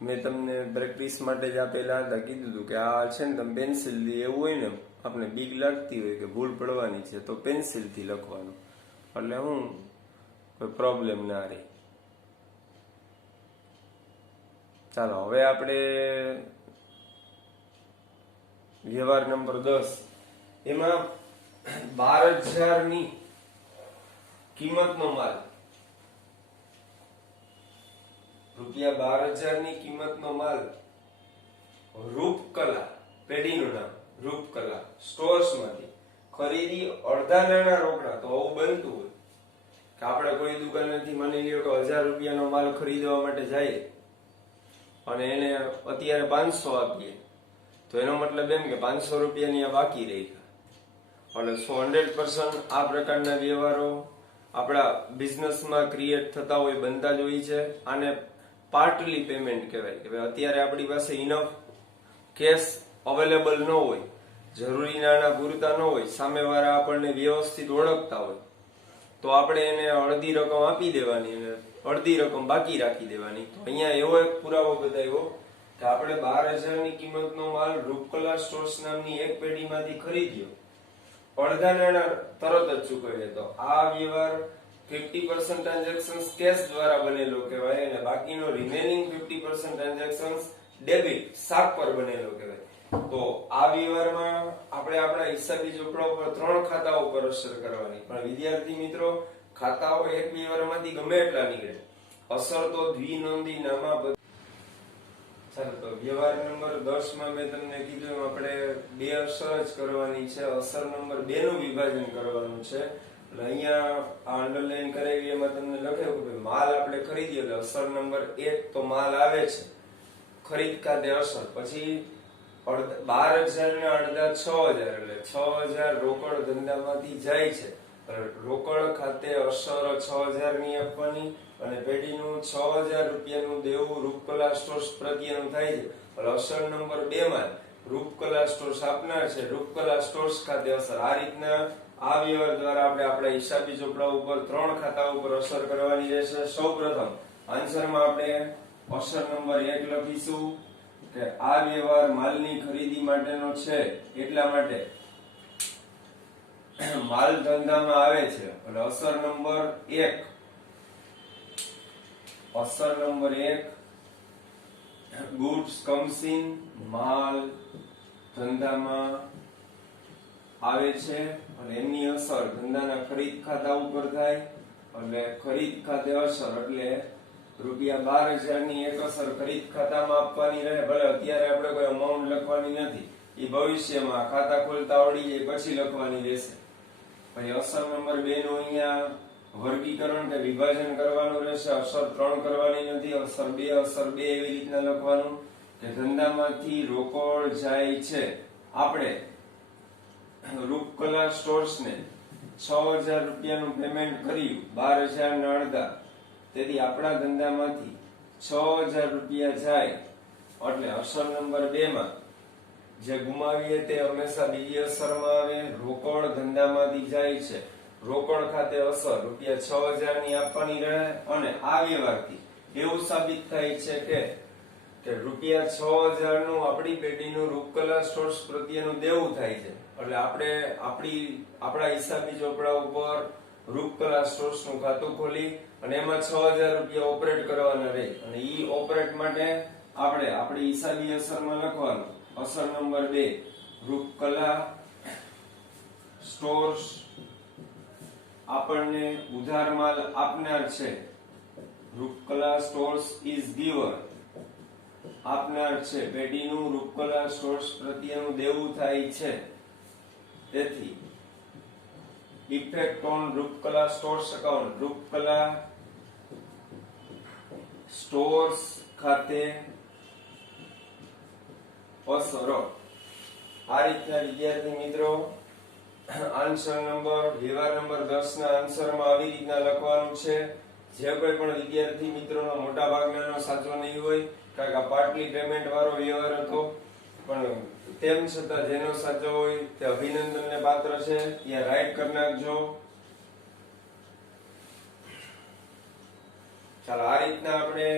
મેં તમને પ્રેક્ટિસ માટે જ આપેલા હતા, કીધું હતું કે આ છે ને તમે પેન્સિલથી એવું હોય ને આપણે બીક લાગતી હોય કે ભૂલ પડવાની છે તો પેન્સિલથી લખવાનું એટલે હું કોઈ પ્રોબ્લેમ ના રહે. ચાલો હવે આપણે વ્યવહાર નંબર 10 એમાં 12,000 ની કિંમતનો માલ ₹12,000 ની કિંમતનો માલ રૂપકલા પેઢીનું નામ રૂપકલા સ્ટોર્સ માંથી ખરીદી અડધા નાના રોકડા. તો આવું બનતું હોય કે આપણે કોઈ દુકાનેથી માની લ્યો કે 1,000 રૂપિયાનો માલ ખરીદવા માટે જાય અને એને અત્યારે 500 આપીએ તો એનો મતલબ એમ કે 500 રૂપિયાની આ બાકી રહી. એટલે 100% આ પ્રકારના વ્યવહારો આપણા બિઝનેસમાં ક્રિએટ થતા હોય, બનતા જ હોય છે. આને પાર્ટલી પેમેન્ટ કહેવાય કે અત્યારે આપણી પાસે ઇનફ કેશ અવેલેબલ ન હોય, જરૂરી નાણાં પૂરતા ન હોય, સામેવાળા આપણને વ્યવસ્થિત ઓળખતા હોય તો આપણે એને અડધી રકમ આપી દેવાની અને અડધી રકમ બાકી રાખી દેવાની. તો અહીંયા એવો એક પુરાવો બતાવ્યો કે આપણે 12,000 ની કિંમતનો માલ રૂપકલા સ્ટોર્સ નામની એક પેઢીમાંથી ખરીદ્યો, અડધા નાણાં તરત જ ચૂકવીએ. તો આ વ્યવહાર 50% ટ્રાન્ઝેક્શન કેશ દ્વારા બનેલો કહેવાય અને બાકીનો રિમેનિંગ 50% ટ્રાન્ઝેક્શન ડેબિટ શાક પર બનેલો કહેવાય. તો આ વ્યવહારમાં આપણે આપણા હિસાબી ચોપડા ઉપર 3 ખાતા ઉપર અસર કરવાની. પણ વિદ્યાર્થી મિત્રો, ખાતાઓ એક વ્યવહારમાંથી ગમે એટલા નીકળે, અસર તો દ્વિનોંધી નામા. ચાલો, તો વ્યવહાર નંબર 10 માં મેં તમને કીધું એમ આપણે બે અસર જ કરવાની છે. અસર નંબર 2 નું વિભાજન કરવાનું છે. એટલે અહીંયા આ અંડરલાઈન કરાવી એમાં તમને લખેલું કે માલ આપણે ખરીદીએ એટલે અસર નંબર 1 તો માલ આવે છે, ખરીદ ખાતે અસર, પછી 12,000 ને અડધા 6,000 એટલે 6,000 રોકડ ધંધામાંથી જાય છે. રોકડ ખાતે અસર 6,000 ની આપવાની અને પેઢીનું 6,000 રૂપિયાનું દેવું રૂપકલા સ્ટોર્સ પ્રત્યેનું થાય છે. એટલે અસર નંબર 2 માં રૂપકલા સ્ટોર્સ આપનાર છે, રૂપકલા સ્ટોર્સ ખાતે અસર. આ રીતના આ વ્યવહાર દ્વારા આપણે આપણા હિસાબી ચોપડા ઉપર 3 ખાતા ઉપર અસર કરવાની રહેશે. સૌપ્રથમ આન્સરમાં આપણે અસર નંબર 1 લખીશું કે આ વ્યવહાર માલની ખરીદી માટેનો છે, એટલા માટે માલ ધંધામાં આવે છે. એટલે અસર નંબર 1, અસર નંબર 1 ગુડ્સ કમ્સ ઇન, માલ ધંધામાં આવે છે અને એમની અસર ધંધાના ખરીદ ખાતા ઉપર થાય. એટલે ખરીદ ખાતે અસર એટલે ₹12,000 ની એક અસર ખરીદ ખાતામાં આપવાની રહે. ભલે અત્યારે આપણે કોઈ અમાઉન્ટ લખવાની નથી, એ ભવિષ્યમાં ખાતા ખોલતા આવડી જાય પછી લખવાની રહેશે. પછી અસર નંબર 2 નું અહીંયા વર્ગીકરણ કે વિભાજન કરવાનું રહેશે. અસર 3 કરવાની નથી, અસર 2 એવી રીતના લખવાનું કે ધંધામાંથી રોકડ જાય છે. આપણે રૂપકલા સ્ટોર્સ ને 6,000 રૂપિયાનું પેમેન્ટ કર્યું, 12,000 ના અડધા, તેથી આપણા ધંધામાંથી 6,000 રૂપિયા જાય. એટલે અસર નંબર 2 માં જે ગુમાવીએ તે હંમેશા બીજી અસરમાં આવે. રોકડ ધંધામાંથી જાય છે, રોકડ ખાતે અસર ₹6,000 ની આપવાની રહે. અને આ વ્યવહારથી એવું સાબિત થાય છે કે ₹6,000 નું આપણી પેઢીનું રૂપકલા સ્ટોર્સ પ્રત્યેનું દેવું થાય છે. એટલે આપણે આપણા હિસાબી ચોપડા ઉપર રૂપકલા સ્ટોર્સ નું ખાતું ખોલી અને એમાં 6,000 રૂપિયા ઓપરેટ કરવાના રહે. અને ઈ ઓપરેટ માટે આપણે આપણી હિસાબી અસરમાં લખવાનું અસર નંબર 2 રૂપકલા સ્ટોર્સ આપણને ઉધાર માલ આપનાર છે. રૂપકલા સ્ટોર્સ ઇઝ ગિવર, આપનાર છે. પેઢીનું રૂપકલા સ્ટોર્સ પ્રત્યેનું દેવું થાય છે. તેથી effect on Rupkala stores account, Rupkala stores ખાતે અસરો. આ રીતના વિદ્યાર્થી મિત્રો આન્સર નંબર વ્યવહાર નંબર 10 ના આન્સરમાં આવી રીતના લખવાનું છે. જે કોઈ પણ વિદ્યાર્થી મિત્રોનો મોટા ભાગનાનો સાચો નહીં હોય, કારણ કે આ પાર્ટલી પેમેન્ટ વાળો વ્યવહાર હતો, પણ તેમ છતાં જેનો સાચો હોય તે અભિનંદનને પાત્ર છે. ત્યાં રાઈટ કરી નાખજો. ચાલો, આ રીતના આપણે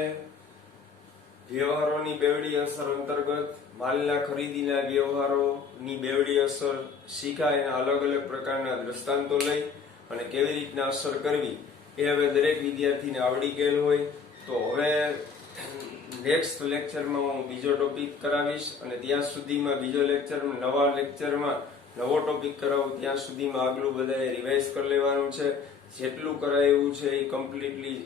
વ્યવહારોની બેવડી અસર અંતર્ગત માલના ખરીદીના વ્યવહારોની બેવડી અસર શીખાય. એના અલગ અલગ પ્રકારના દ્રષ્ટાંતો લઈ અને કેવી રીતના અસર કરવી એ હવે દરેક વિદ્યાર્થીને આવડી ગયેલ હોય. તો હવે નેક્સ્ટ લેક્ચરમાં હું બીજો ટોપિક કરાવીશ અને ત્યાં સુધીમાં બીજો લેક્ચર, નવા લેક્ચરમાં નવો ટોપિક કરાવું. ત્યાં સુધીમાં આગલું બધાએ રિવાઇઝ કરી લેવાનું છે. જેટલું કરાય એવું છે એ કમ્પ્લીટલી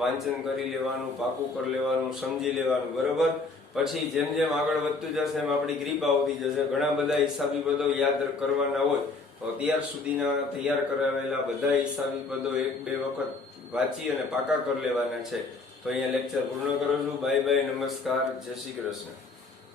વાંચન કરી લેવાનું, પાકું કરી લેવાનું, સમજી લેવાનું, બરોબર. પછી જેમ જેમ આગળ વધતું જશે એમ આપણી ગ્રીપ આવતી જશે. ઘણા બધા હિસાબી પદો યાદ કરવાના હોય તો અત્યાર સુધીના તૈયાર કરાવેલા બધા હિસાબી પદો 1-2 વખત વાંચી અને પાકા કરી લેવાના છે. તો અહીંયા લેક્ચર પૂર્ણ કરું છું. બાય બાય, નમસ્કાર, જય શ્રી કૃષ્ણ.